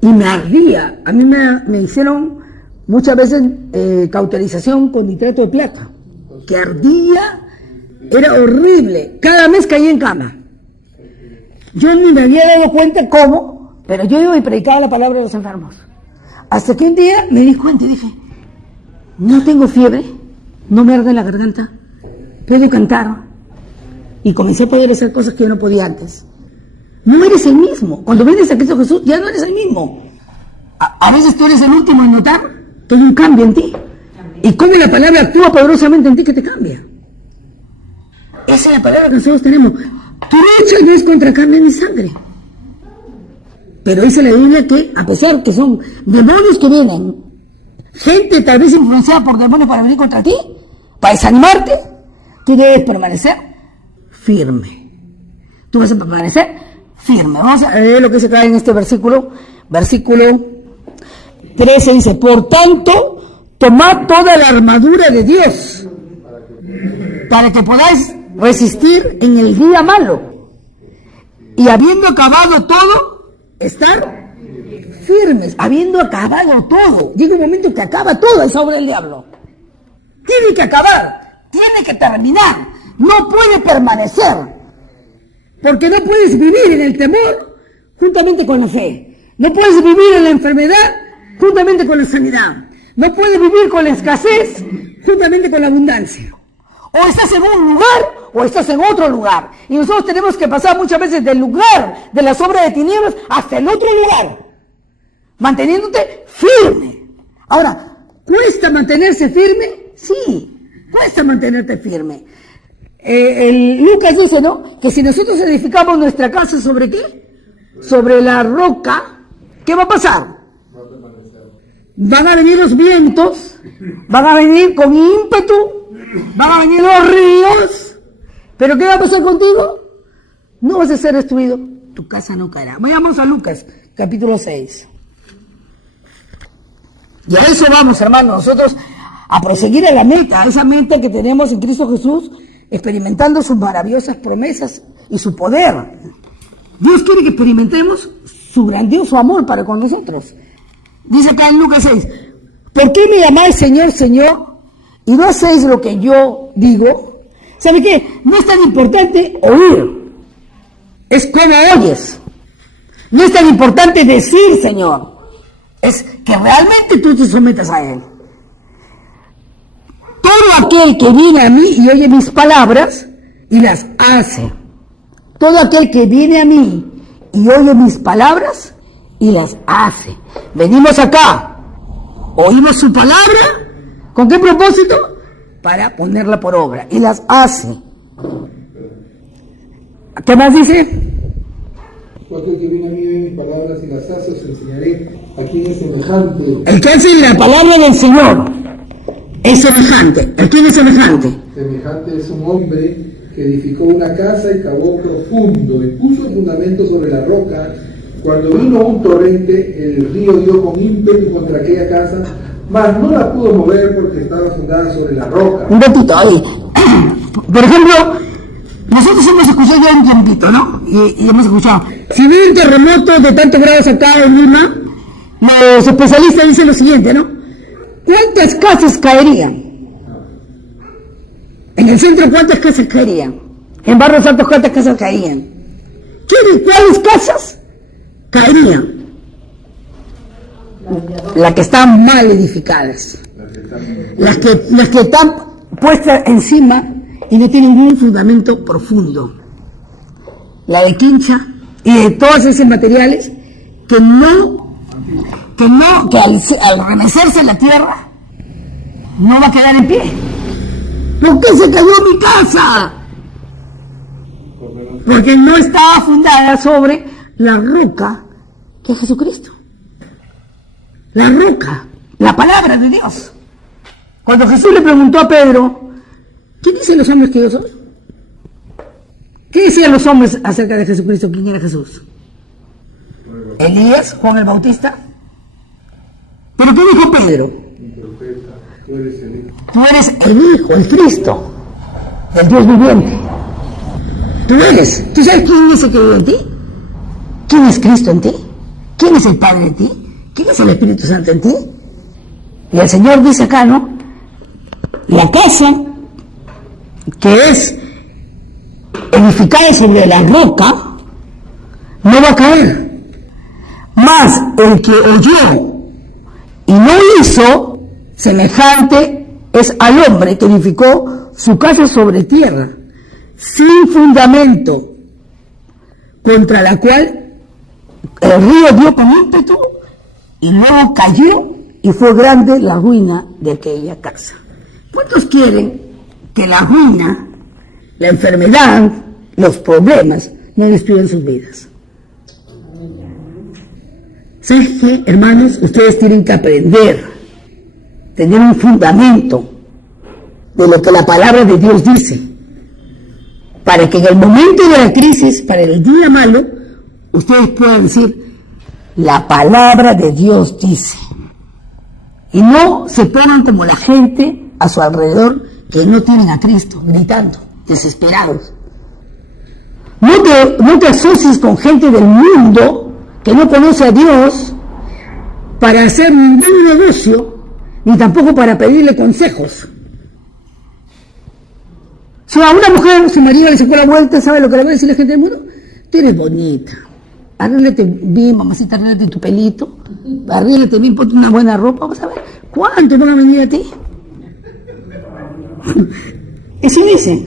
y me ardía. A mí me hicieron muchas veces cauterización con nitrato de plata, que ardía, era horrible, cada mes caía en cama. Yo ni me había dado cuenta cómo, pero yo iba y predicaba la palabra de los enfermos. Hasta que un día me di cuenta y dije, no tengo fiebre, no me arde la garganta, puedo cantar. Y comencé a poder hacer cosas que yo no podía antes. No eres el mismo. Cuando vienes a Cristo Jesús, ya no eres el mismo. A veces tú eres el último en notar que hay un cambio en ti. Y cómo la palabra actúa poderosamente en ti que te cambia. Esa es la palabra que nosotros tenemos. Tu lucha no es contra carne ni sangre. Pero dice la Biblia que, a pesar que son demonios que vienen, gente tal vez influenciada por demonios para venir contra ti, para desanimarte, tú debes permanecer firme. Tú vas a permanecer firme. Vamos a ver lo que se cae en este versículo. Versículo 13 dice, por tanto, tomad toda la armadura de Dios, para que podáis resistir en el día malo. Y habiendo acabado todo, estar firmes. Habiendo acabado todo. Llega un momento que acaba toda esa obra del diablo. Tiene que acabar. Tiene que terminar. No puede permanecer. Porque no puedes vivir en el temor juntamente con la fe. No puedes vivir en la enfermedad juntamente con la sanidad. No puedes vivir con la escasez juntamente con la abundancia. O estás en un lugar o estás en otro lugar. Y nosotros tenemos que pasar muchas veces del lugar de las obras de tinieblas hasta el otro lugar. Manteniéndote firme. Ahora, ¿cuesta mantenerse firme? Sí, cuesta mantenerte firme. Lucas dice, ¿no? Que si nosotros edificamos nuestra casa, ¿sobre qué? Sobre la roca, ¿qué va a pasar? Van a venir los vientos, van a venir con ímpetu, van a venir los ríos, pero ¿qué va a pasar contigo? No vas a ser destruido, tu casa no caerá. Vayamos a Lucas, capítulo 6. Y a eso vamos, hermanos, nosotros a proseguir a la meta, a esa meta que tenemos en Cristo Jesús, experimentando sus maravillosas promesas y su poder. Dios quiere que experimentemos su grandioso amor para con nosotros. Dice acá en Lucas 6, ¿por qué me llamáis Señor, Señor, y no hacéis lo que yo digo? ¿Sabe qué? No es tan importante oír, es como oyes. No es tan importante decir Señor, es que realmente tú te sometas a Él. Todo aquel que viene a mí y oye mis palabras y las hace. Todo aquel que viene a mí y oye mis palabras y las hace. Venimos acá, oímos su palabra, ¿con qué propósito? Para ponerla por obra, y las hace. ¿Qué más dice? Todo aquel que viene a mí y oye mis palabras y las hace, os enseñaré a quién es semejante. El que hace la palabra del Señor es semejante. ¿El quién es semejante? Semejante es un hombre que edificó una casa y cavó profundo y puso el fundamento sobre la roca. Cuando vino un torrente, el río dio con ímpetu contra aquella casa, mas no la pudo mover porque estaba fundada sobre la roca. Un ratito ahí. Por ejemplo, nosotros hemos escuchado ya un tiempito, ¿no? Y hemos escuchado. Si viene un terremoto de tantos grados acá en Lima, los especialistas dicen lo siguiente, ¿no? ¿Cuántas casas caerían? En el centro, ¿cuántas casas caerían? En Barrios Altos, ¿cuántas casas caerían? ¿Cuáles casas caerían? Las que están mal edificadas. Las que están puestas encima y no tienen ningún fundamento profundo. La de quincha y de todos esos materiales que al remecerse la tierra no va a quedar en pie. ¿Por qué se cayó mi casa? Porque no estaba fundada sobre la roca que es Jesucristo. La roca, la palabra de Dios. Cuando Jesús le preguntó a Pedro, ¿qué dicen los hombres que yo soy? ¿Qué decían los hombres acerca de Jesucristo? ¿Quién era Jesús? Elías, Juan el Bautista. ¿Pero qué dijo Pedro? Tú eres el Hijo, el Cristo, el Dios viviente. ¿Tú sabes quién es el que vive en ti? ¿Quién es Cristo en ti? ¿Quién es el Padre en ti? ¿Quién es el Espíritu Santo en ti? Y el Señor dice acá, ¿no? La casa que es edificada sobre la roca, no va a caer. Mas el que oyó y no hizo, semejante es al hombre que edificó su casa sobre tierra, sin fundamento, contra la cual el río dio con ímpetu y luego cayó y fue grande la ruina de aquella casa. ¿Cuántos quieren que la ruina, la enfermedad, los problemas no destruyan sus vidas? ¿Saben qué, hermanos? Ustedes tienen que aprender, tener un fundamento de lo que la palabra de Dios dice, para que en el momento de la crisis, para el día malo, ustedes puedan decir, la palabra de Dios dice. Y no se pongan como la gente a su alrededor que no tienen a Cristo, gritando, desesperados. No te asocies con gente del mundo que no conoce a Dios para hacer ningún negocio, ni tampoco para pedirle consejos. Si a una mujer, su marido le sacó la vuelta, ¿sabe lo que le va a decir la gente del mundo? Tú eres bonita, arréglate bien, mamacita, arréglate tu pelito, arréglate bien, ponte una buena ropa, vas a ver, ¿cuántos van a venir a ti? Eso dice,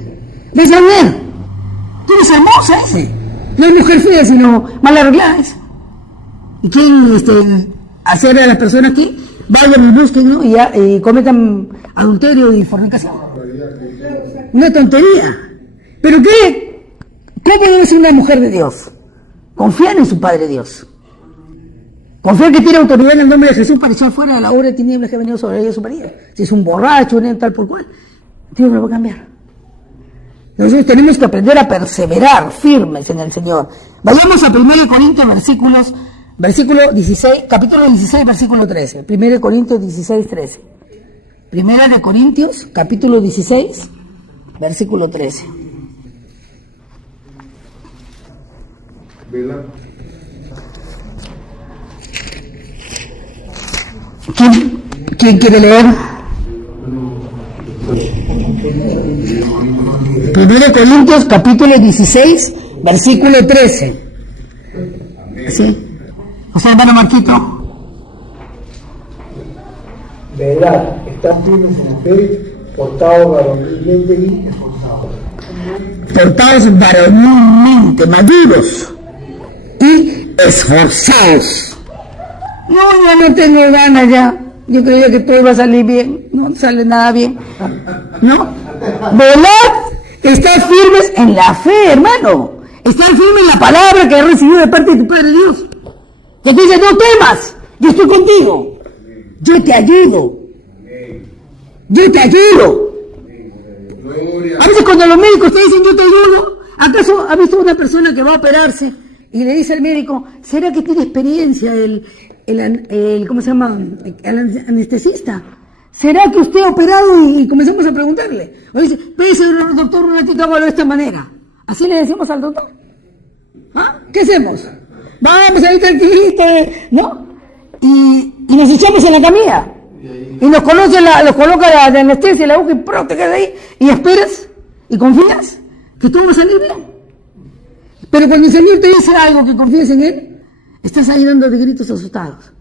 vas a ver, tú eres hermosa ese, no es mujer fea, sino mal arreglada esa. Y quieren hacer a las personas que vayan y busquen, ¿no? y cometan adulterio y fornicación. Una tontería. ¿Pero qué? ¿Cómo debe ser una mujer de Dios? Confiar en su Padre Dios. Confiar que tiene autoridad en el nombre de Jesús para echar fuera la obra de tinieblas que ha venido sobre ella su marido. Si es un borracho, tal por cual, Dios lo va a cambiar. Entonces tenemos que aprender a perseverar firmes en el Señor. Vayamos a 1 Corintios versículo 16, capítulo 16, versículo 13. 1 Corintios 16, 13. 1 Corintios, capítulo 16, versículo 13. ¿Quién quiere leer? 1 Corintios, capítulo 16, versículo 13. ¿Sí? O sea, hermano Marquito. Verdad, están firmes en la fe, portados varonilmente y esforzados. Portados varonilmente, maduros y esforzados. No, ya no tengo ganas ya. Yo creía que todo iba a salir bien. No sale nada bien. ¿No? ¿Verdad? Estás firmes en la fe, hermano. Estás firmes en la palabra que has recibido de parte de tu Padre Dios. Que te dice, no temas, yo estoy contigo. Yo te ayudo. Yo te ayudo. A veces cuando los médicos te dicen yo te ayudo, ¿acaso ha visto una persona que va a operarse y le dice al médico, ¿será que tiene experiencia el ¿cómo se llama? El anestesista? ¿Será que usted ha operado? Y comenzamos a preguntarle. O dice, pese doctor, un ratito, hágalo de esta manera. Así le decimos al doctor. ¿Ah? ¿Qué hacemos? Vamos a ir tranquilito, ¿no? Y nos echamos en la camilla. Y nos coloca la anestesia, la aguja y ¡pro! Te quedas ahí. Y esperas y confías que todo va a salir bien. Pero cuando el Señor te dice algo que confíes en Él, estás ahí dando de gritos asustados.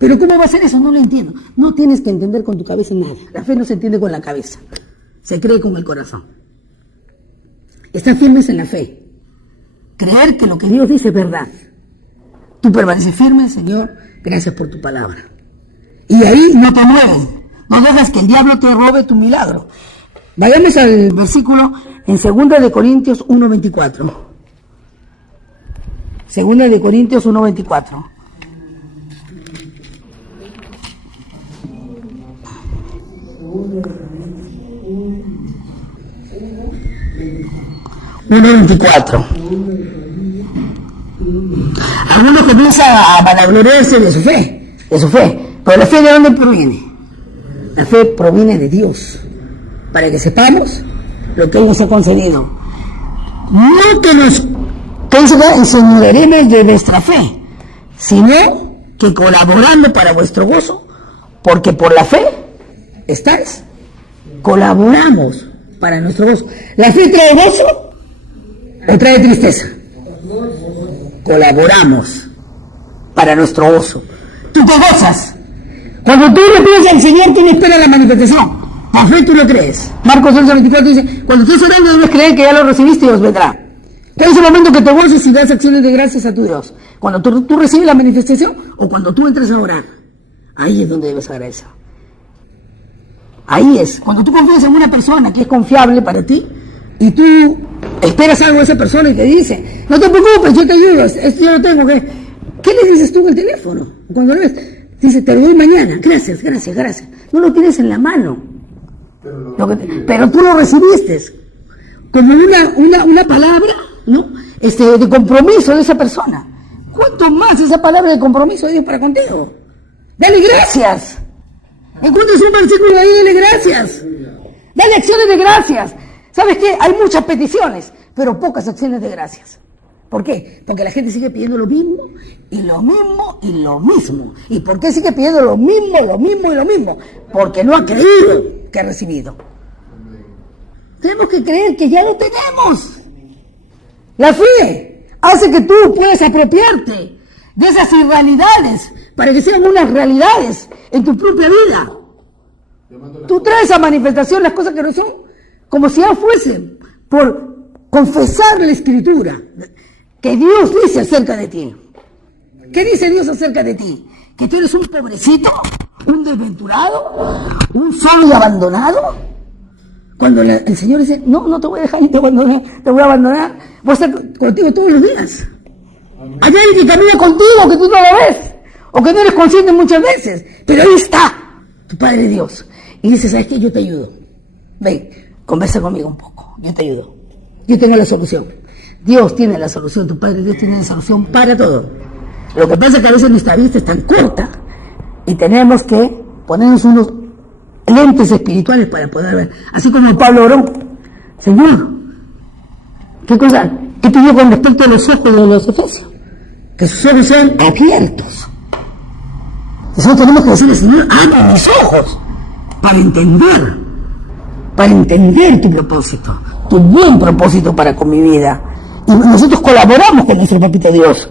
Pero ¿cómo va a ser eso? No lo entiendo. No tienes que entender con tu cabeza nada. La fe no se entiende con la cabeza. Se cree con el corazón. Están firmes en la fe. Creer que lo que Dios dice es verdad. Tú permaneces firme, Señor, gracias por tu palabra. Y ahí no te mueves. No dejas que el diablo te robe tu milagro. Vayamos al versículo en 2 Corintios 1:24. 2 Corintios 1:24. Algunos comienzan a vanagloriarse de su fe, pero la fe ¿de dónde proviene? La fe proviene de Dios, para que sepamos lo que Él nos ha concedido. No que nos enseñaremos de nuestra fe, sino que colaborando para vuestro gozo, porque por la fe estáis, colaboramos para nuestro gozo. ¿La fe trae gozo o trae tristeza? colaboramos para nuestro gozo. Tú te gozas. Cuando tú le pides al Señor, tú no esperas la manifestación. Por fe tú lo crees. Marcos 11:24 dice, cuando estés orando debes creer que ya lo recibiste y os vendrá. ¿Cuál es el momento que te goces y das acciones de gracias a tu Dios? Cuando tú recibes la manifestación o cuando tú entres a orar. Ahí es donde debes agradecer. Ahí es. Cuando tú confías en una persona que es confiable para ti y tú esperas algo de esa persona y te dice, no te preocupes, yo te ayudo, esto yo lo tengo. ¿Qué le dices tú en el teléfono? Cuando lo ves, dice, te lo doy mañana. Gracias. No lo tienes en la mano. Pero tú lo recibiste como una palabra, ¿no? De compromiso de esa persona. ¿Cuánto más esa palabra de compromiso de Dios para contigo? Dale gracias. Encuentras un versículo ahí, dale gracias. Dale acciones de gracias. ¿Sabes qué? Hay muchas peticiones, pero pocas acciones de gracias. ¿Por qué? Porque la gente sigue pidiendo lo mismo, y lo mismo, y lo mismo. ¿Y por qué sigue pidiendo lo mismo, y lo mismo? Porque no ha creído que ha recibido. Tenemos que creer que ya lo tenemos. La fe hace que tú puedas apropiarte de esas irrealidades para que sean unas realidades en tu propia vida. Tú traes a manifestación las cosas que no son como si ya fuesen por confesar la Escritura que Dios dice acerca de ti. ¿Qué dice Dios acerca de ti? Que tú eres un pobrecito, un desventurado, un solo y abandonado. Cuando el Señor dice, no te voy a dejar ni te voy a abandonar, voy a estar contigo todos los días. Hay alguien que camina contigo, que tú no lo ves, o que no eres consciente muchas veces, pero ahí está, tu Padre Dios. Y dice, ¿sabes qué? Yo te ayudo. Ven, conversa conmigo un poco, yo te ayudo. Yo tengo la solución. Dios tiene la solución, tu Padre Dios tiene la solución para todo. Lo que pasa es que a veces nuestra vista es tan corta y tenemos que ponernos unos lentes espirituales para poder ver. Así como Pablo oró, Señor, ¿qué cosa? ¿Qué pidió con respecto a los ojos de los efesios? Que sus ojos sean abiertos. Nosotros tenemos que decirle, Señor, abre mis ojos para entender tu propósito, tu buen propósito para con mi vida. Y nosotros colaboramos con nuestro papito Dios.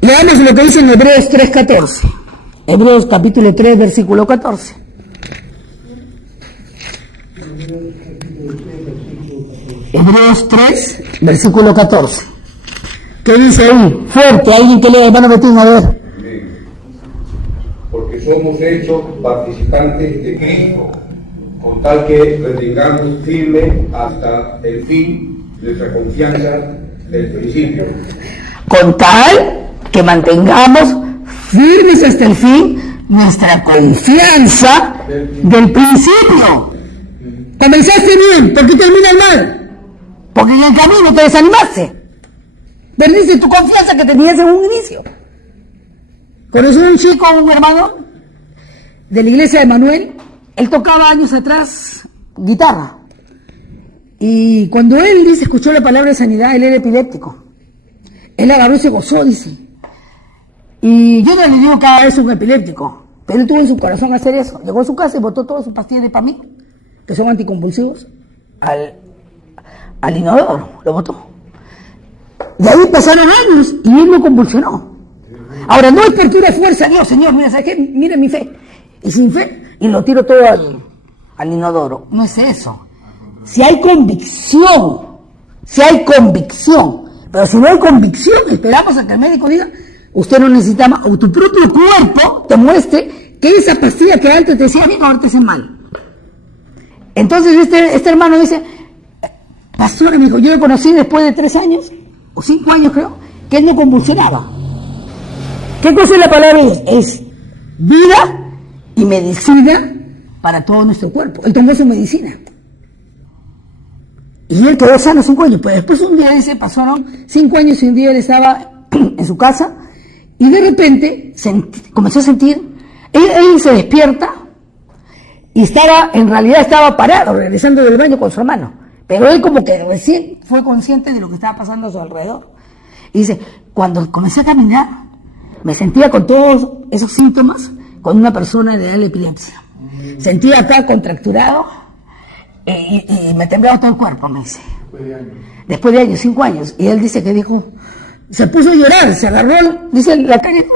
Leamos lo que dice en Hebreos 3:14. Hebreos capítulo 3, versículo 14. Hebreos 3, versículo 14. ¿Qué dice ahí? Fuerte, alguien que lea, hermano Betín, a ver. Porque somos hechos participantes de Cristo, con tal que retengamos firme hasta el fin nuestra confianza del principio. Con tal que mantengamos firmes hasta el fin nuestra confianza del principio. Comenzaste bien, ¿por qué terminas mal? Porque en el camino te desanimaste. Perdiste tu confianza que tenías en un inicio. Conocí a un chico, un hermano de la iglesia de Manuel. Él tocaba años atrás guitarra. Y cuando él escuchó la palabra de sanidad, él era epiléptico. Él agarró y se gozó, dice. Y yo no le digo cada vez un epiléptico, pero él tuvo en su corazón hacer eso. Llegó a su casa y botó todas sus pastillas de Pamil, que son anticonvulsivos, al inodoro, lo botó. De ahí pasaron años y él no convulsionó. Ahora, no es por pura fuerza, Dios, Señor, mira, ¿sabes qué? Mire mi fe. Y sin fe, y lo tiro todo al inodoro. No es eso. Si hay convicción, pero si no hay convicción, esperamos a que el médico diga, usted no necesita más, o tu propio cuerpo te muestre que esa pastilla que antes te decía bien, ahora te hace mal. Entonces este hermano dice, pastor, me dijo, yo lo conocí después de 3 años, o 5 años creo, que él no convulsionaba. ¿Qué cosa es la palabra? Es vida y medicina para todo nuestro cuerpo. Él tomó su medicina. Y él quedó sano 5 años. Pues después un día pasaron 5 años y un día él estaba en su casa y de repente comenzó a sentir, él se despierta y en realidad estaba parado, regresando del baño con su hermano. Pero él como que recién fue consciente de lo que estaba pasando a su alrededor. Y dice, cuando comencé a caminar, me sentía con todos esos síntomas con una persona de la epilepsia. Sentía acá contracturado y me temblaba todo el cuerpo, me dice. Después de años, 5 años. Y él dice que dijo, Se puso a llorar, se agarró, dice la calle.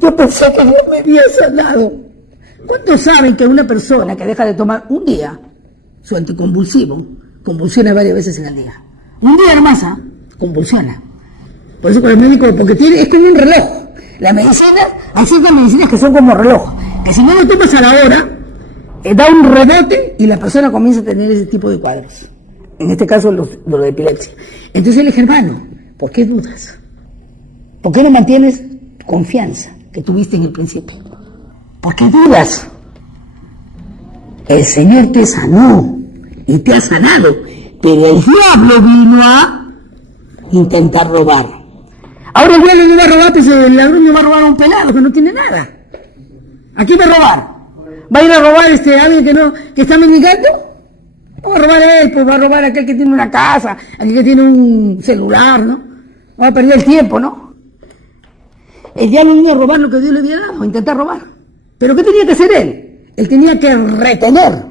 Yo pensé que Dios me había sanado. ¿Cuántos saben que una persona que deja de tomar un día su anticonvulsivo convulsiona varias veces en el día? Un día nomás, convulsiona. Por eso con el médico, porque es como un reloj. La medicina, hay ciertas medicinas que son como reloj, que si no lo tomas a la hora, da un rebote y la persona comienza a tener ese tipo de cuadros. En este caso, lo de epilepsia. Entonces le dije, hermano, ¿por qué dudas? ¿Por qué no mantienes confianza que tuviste en el principio? ¿Por qué dudas? El Señor te sanó y te ha sanado, pero el diablo vino a intentar robar. Ahora el diablo no va a robar, pues el ladrón no va a robar a un pelado que no tiene nada. ¿A quién va a robar? ¿Va a ir a robar a alguien que está mendigando? No va a robar a él, pues va a robar a aquel que tiene una casa, aquel que tiene un celular, ¿no? Va a perder el tiempo, ¿no? El diablo vino a robar lo que Dios le había dado, a intentar robar. ¿Pero qué tenía que hacer él? Él tenía que retener.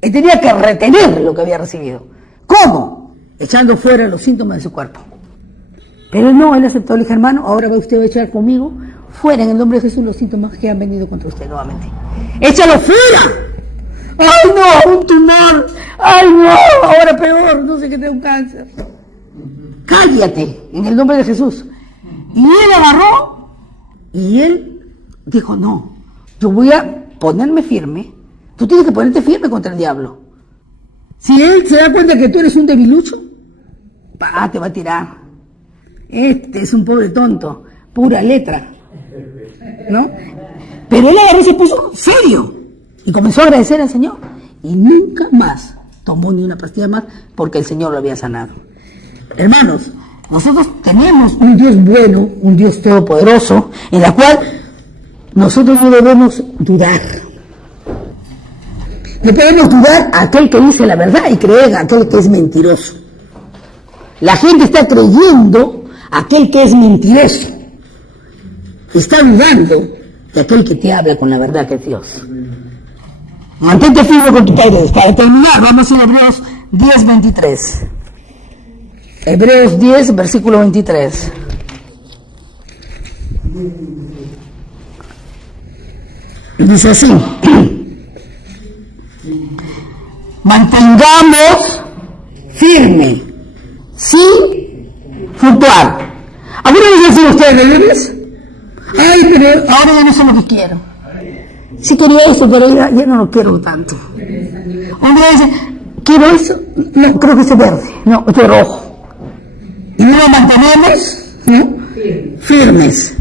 Él tenía que retener lo que había recibido. ¿Cómo? Echando fuera los síntomas de su cuerpo. Pero no, él aceptó, le dije, hermano, ahora va usted a echar conmigo fuera en el nombre de Jesús los síntomas que han venido contra usted nuevamente. ¡Échalo fuera! ¡Ay no! ¡Un tumor! ¡Ay no! Ahora peor, no sé qué tengo un cáncer. Cállate, en el nombre de Jesús. Y él agarró y él dijo, no, yo voy a ponerme firme. Tú tienes que ponerte firme contra el diablo. Si él se da cuenta que tú eres un debilucho, te va a tirar. Este es un pobre tonto, pura letra, ¿no? Pero él agarró y se puso serio y comenzó a agradecer al Señor y nunca más tomó ni una pastilla más porque el Señor lo había sanado. Hermanos, nosotros tenemos un Dios bueno, un Dios todopoderoso, en la cual nosotros no debemos dudar. No podemos dudar a aquel que dice la verdad y creer a aquel que es mentiroso. La gente está creyendo a aquel que es mentiroso. Está dudando de aquel que te habla con la verdad, que es Dios. Mantente firme con tu Padre. Para terminar, vamos a Hebreos 10, 23. Hebreos 10, versículo 23. Dice así. Mantengamos firme, sin fluctuar. ¿Alguna vez dicen ustedes libres? Ay, pero ahora ya no sé lo que quiero. Sí quería eso, pero ya no lo quiero tanto. Hombre dice, quiero eso, no, creo que es verde, no, este es rojo. Y no lo mantenemos, ¿no? Firmes.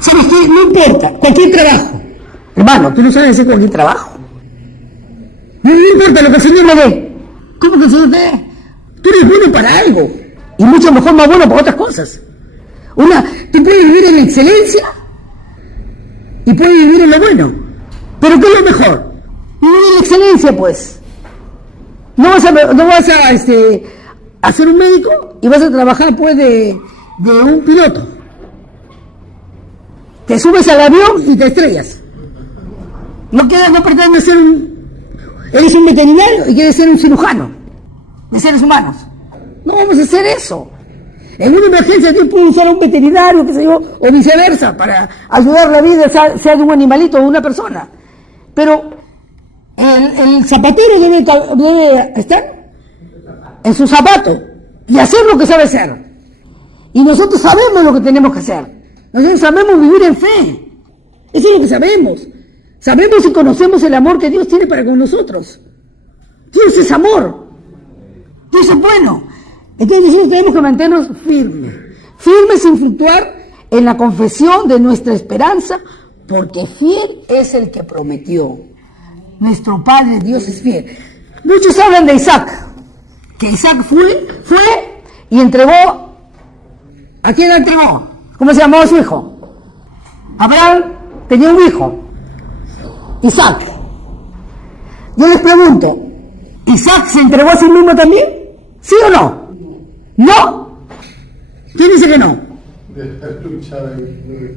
¿Sabes qué? No importa, cualquier trabajo. Hermano, tú no sabes hacer cualquier trabajo. No importa lo que el Señor me dé. ¿Cómo que el Señor te dé? Tú eres bueno para algo. Y mucho mejor más bueno para otras cosas. Tú puedes vivir en la excelencia y puedes vivir en lo bueno. ¿Pero qué es lo mejor? Vivir en la excelencia, pues. No vas a ser un médico y vas a trabajar, pues, de un piloto. Te subes al avión y te estrellas. No pretendes ser eres un veterinario y quieres ser un cirujano de seres humanos. No vamos a hacer eso. En una emergencia tú puedes usar a un veterinario, qué sé yo, o viceversa, para ayudar la vida, sea de un animalito o de una persona. Pero el zapatero debe estar en su zapato y hacer lo que sabe hacer. Y nosotros sabemos lo que tenemos que hacer. Nosotros sabemos vivir en fe. Eso es lo que sabemos. Sabemos y conocemos el amor que Dios tiene para con nosotros. Dios es amor. Dios es bueno. Entonces nosotros tenemos que mantenernos firmes. Firmes sin fluctuar en la confesión de nuestra esperanza, porque fiel es el que prometió. Nuestro Padre Dios es fiel. Muchos hablan de Isaac. Que Isaac fue y entregó. ¿A quién entregó? ¿Cómo se llamaba su hijo? Abraham tenía un hijo. Isaac. Yo les pregunto, ¿Isaac se entregó a sí mismo también? ¿Sí o no? ¿No? ¿Quién dice que no?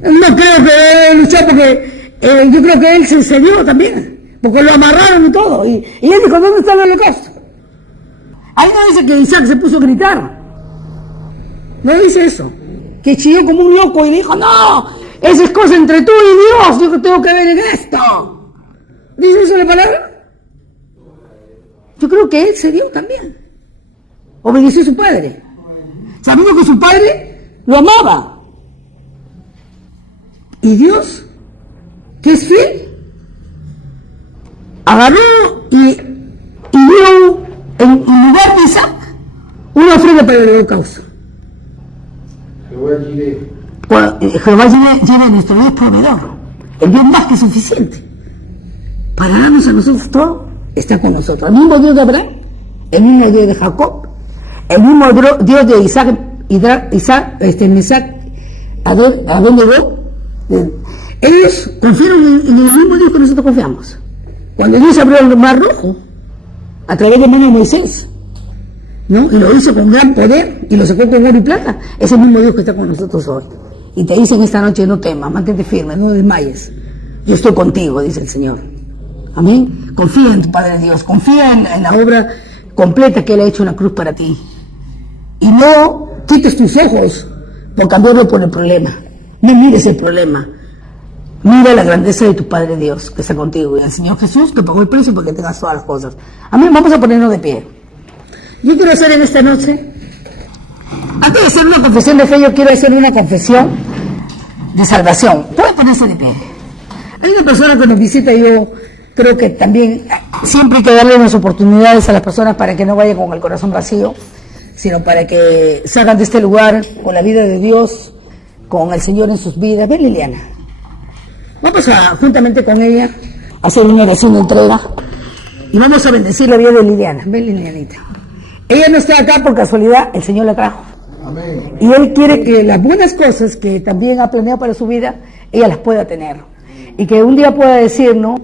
No creo que luchar porque yo creo que él se cedió también, porque lo amarraron y todo. Y él dijo, ¿dónde está el holocausto? Ahí no dice que Isaac se puso a gritar. No dice eso. Que chilló como un loco y dijo, no, esa es cosa entre tú y Dios, yo que tengo que ver en esto. ¿Dice eso la palabra? Yo creo que él se dio también. Obedeció a su padre. Sabiendo que su padre lo amaba. Y Dios, que es fiel, agarró y dio en lugar de Isaac una ofrenda para el holocausto. Jehová Jireh, nuestro Dios proveedor, el Dios más que suficiente para darnos a nosotros todo, está con nosotros. El mismo Dios de Abraham, el mismo Dios de Jacob, el mismo Dios de Mesac, Abednego. Ellos confiaron en el mismo Dios que nosotros confiamos. Cuando Dios abrió el mar rojo a través de mano de Moisés, ¿no? Y lo hizo con gran poder y lo sacó con oro y plata, es el mismo Dios que está con nosotros hoy. Y te dicen esta noche: no temas, mantente firme, no desmayes, yo estoy contigo, dice el Señor. Amén. Confía en tu Padre Dios, confía en la obra completa que Él ha hecho en la cruz para ti, y no quites tus ojos por cambiarlo por el problema. No mires el problema, mira la grandeza de tu Padre Dios que está contigo, y el Señor Jesús que pagó el precio porque tengas todas las cosas. Amén. Vamos a ponernos de pie. Yo quiero hacer en esta noche, antes de hacer una confesión de fe, yo quiero hacer una confesión de salvación. Puede ponerse de pie. Hay una persona que nos visita, yo creo que también siempre hay que darle unas oportunidades a las personas para que no vayan con el corazón vacío, sino para que salgan de este lugar con la vida de Dios, con el Señor en sus vidas. Ven, Liliana. Vamos a, juntamente con ella, a hacer una oración de entrega y vamos a bendecir la vida de Liliana. Ven, Lilianita. Ella no está acá por casualidad, el Señor la trajo. Amén. Y Él quiere que las buenas cosas que también ha planeado para su vida, ella las pueda tener. Y que un día pueda decir, no,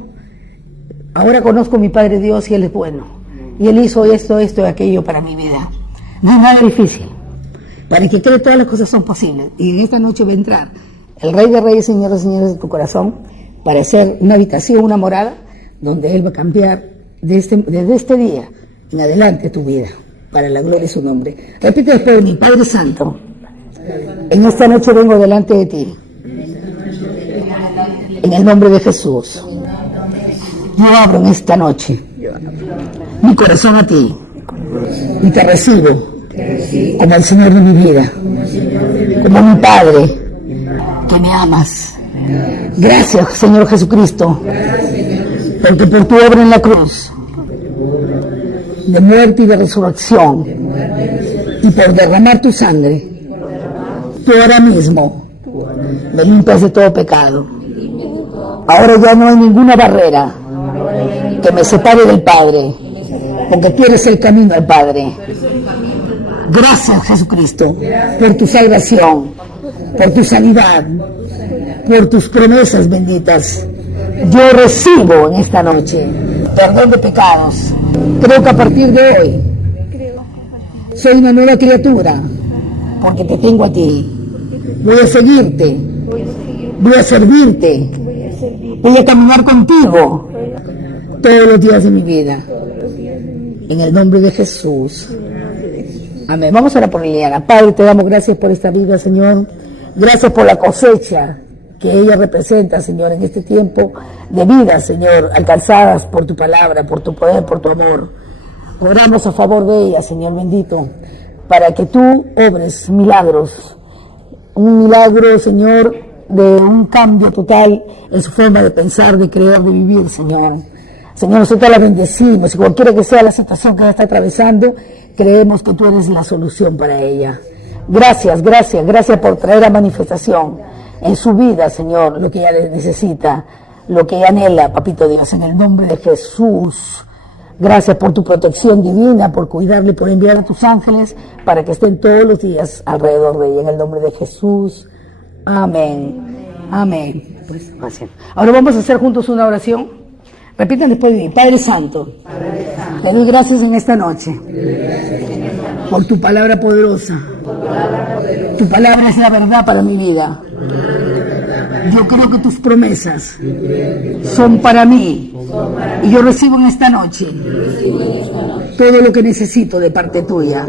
ahora conozco a mi Padre Dios y Él es bueno. Y Él hizo esto y aquello para mi vida. No es nada difícil. Para el que cree, todas las cosas son posibles. Y en esta noche va a entrar el Rey de Reyes, Señor de Señores de tu corazón, para hacer una habitación, una morada, donde Él va a cambiar desde este día en adelante tu vida, para la gloria de su nombre. Repite después de mí: Padre Santo, en esta noche vengo delante de ti, en el nombre de Jesús. Yo abro en esta noche mi corazón a ti y te recibo como el Señor de mi vida, como mi Padre que me amas. Gracias, Señor Jesucristo, porque por tu obra en la cruz de muerte y de resurrección, y por derramar tu sangre, tú ahora mismo me limpias de todo pecado. Ahora ya no hay ninguna barrera que me separe del Padre, porque tú eres el camino al Padre. Gracias, Jesucristo, por tu salvación, por tu sanidad, por tus promesas benditas. Yo recibo en esta noche perdón de pecados. Creo que a partir de hoy soy una nueva criatura, porque te tengo a ti. Voy a seguirte, voy a servirte, voy a caminar contigo todos los días de mi vida. En el nombre de Jesús. Amén. Vamos a orar por Liliana. Padre, te damos gracias por esta vida, Señor. Gracias por la cosecha que ella representa, Señor, en este tiempo de vida, Señor, alcanzadas por tu palabra, por tu poder, por tu amor. Oramos a favor de ella, Señor bendito, para que tú obres milagros. Un milagro, Señor, de un cambio total en su forma de pensar, de creer, de vivir, Señor. Señor, nosotros la bendecimos, y cualquiera que sea la situación que ella está atravesando, creemos que tú eres la solución para ella. Gracias por traer a manifestación en su vida, Señor, lo que ella necesita, lo que ella anhela, Papito Dios, en el nombre de Jesús. Gracias por tu protección divina, por cuidarle, por enviar a tus ángeles para que estén todos los días alrededor de ella, en el nombre de Jesús. Amén. Amén. Pues, gracias. Ahora vamos a hacer juntos una oración. Repitan después de mí: Padre Santo, te doy gracias en esta noche por tu palabra poderosa. Tu palabra es la verdad para mi vida. Yo creo que tus promesas son para mí, y yo recibo en esta noche todo lo que necesito de parte tuya.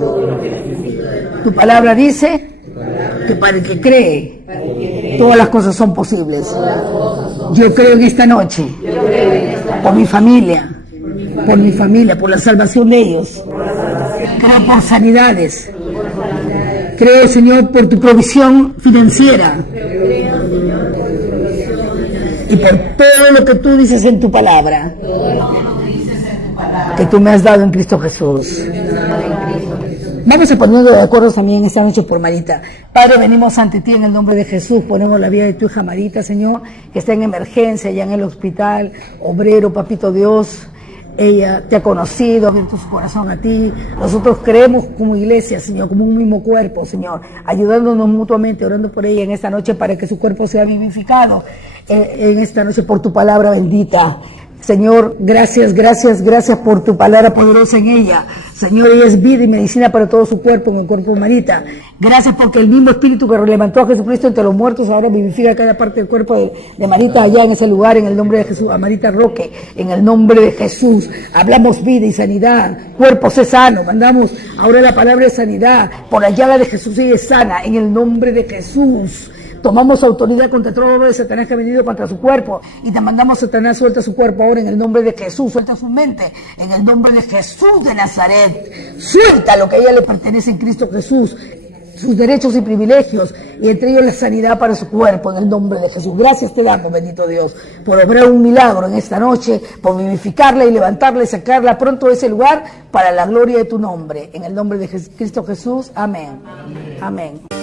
Tu palabra dice que para el que cree, todas las cosas son posibles. Yo creo en esta noche, por mi familia, por la salvación de ellos. Creo por sanidades. Creo, Señor, por tu provisión financiera. Y por todo lo que tú dices en tu palabra. Que tú me has dado en Cristo Jesús. Vamos a ponernos de acuerdo también esta noche por Marita. Padre, venimos ante ti en el nombre de Jesús. Ponemos la vida de tu hija Marita, Señor, que está en emergencia, ya en el hospital. Obrero, papito Dios. Ella te ha conocido, ha abierto su corazón a ti. Nosotros creemos como iglesia, Señor, como un mismo cuerpo, Señor, ayudándonos mutuamente, orando por ella en esta noche para que su cuerpo sea vivificado en esta noche por tu palabra bendita. Señor, gracias por tu palabra poderosa en ella. Señor, ella es vida y medicina para todo su cuerpo, en el cuerpo de Marita. Gracias porque el mismo Espíritu que levantó a Jesucristo entre los muertos ahora vivifica cada parte del cuerpo de Marita allá en ese lugar, en el nombre de Jesús. A Marita Roque, en el nombre de Jesús. Hablamos vida y sanidad. Cuerpo sé sano. Mandamos ahora la palabra de sanidad. Por la llaga de Jesús ella es sana, en el nombre de Jesús. Tomamos autoridad contra todo obra de Satanás que ha venido contra su cuerpo. Y te mandamos, Satanás, suelta su cuerpo ahora en el nombre de Jesús. Suelta su mente en el nombre de Jesús de Nazaret. Suelta lo que a ella le pertenece en Cristo Jesús. Sus derechos y privilegios. Y entre ellos la sanidad para su cuerpo en el nombre de Jesús. Gracias te damos, bendito Dios, por obrar un milagro en esta noche. Por vivificarla y levantarla y sacarla pronto de ese lugar para la gloria de tu nombre. En el nombre de Cristo Jesús. Amén. Amén.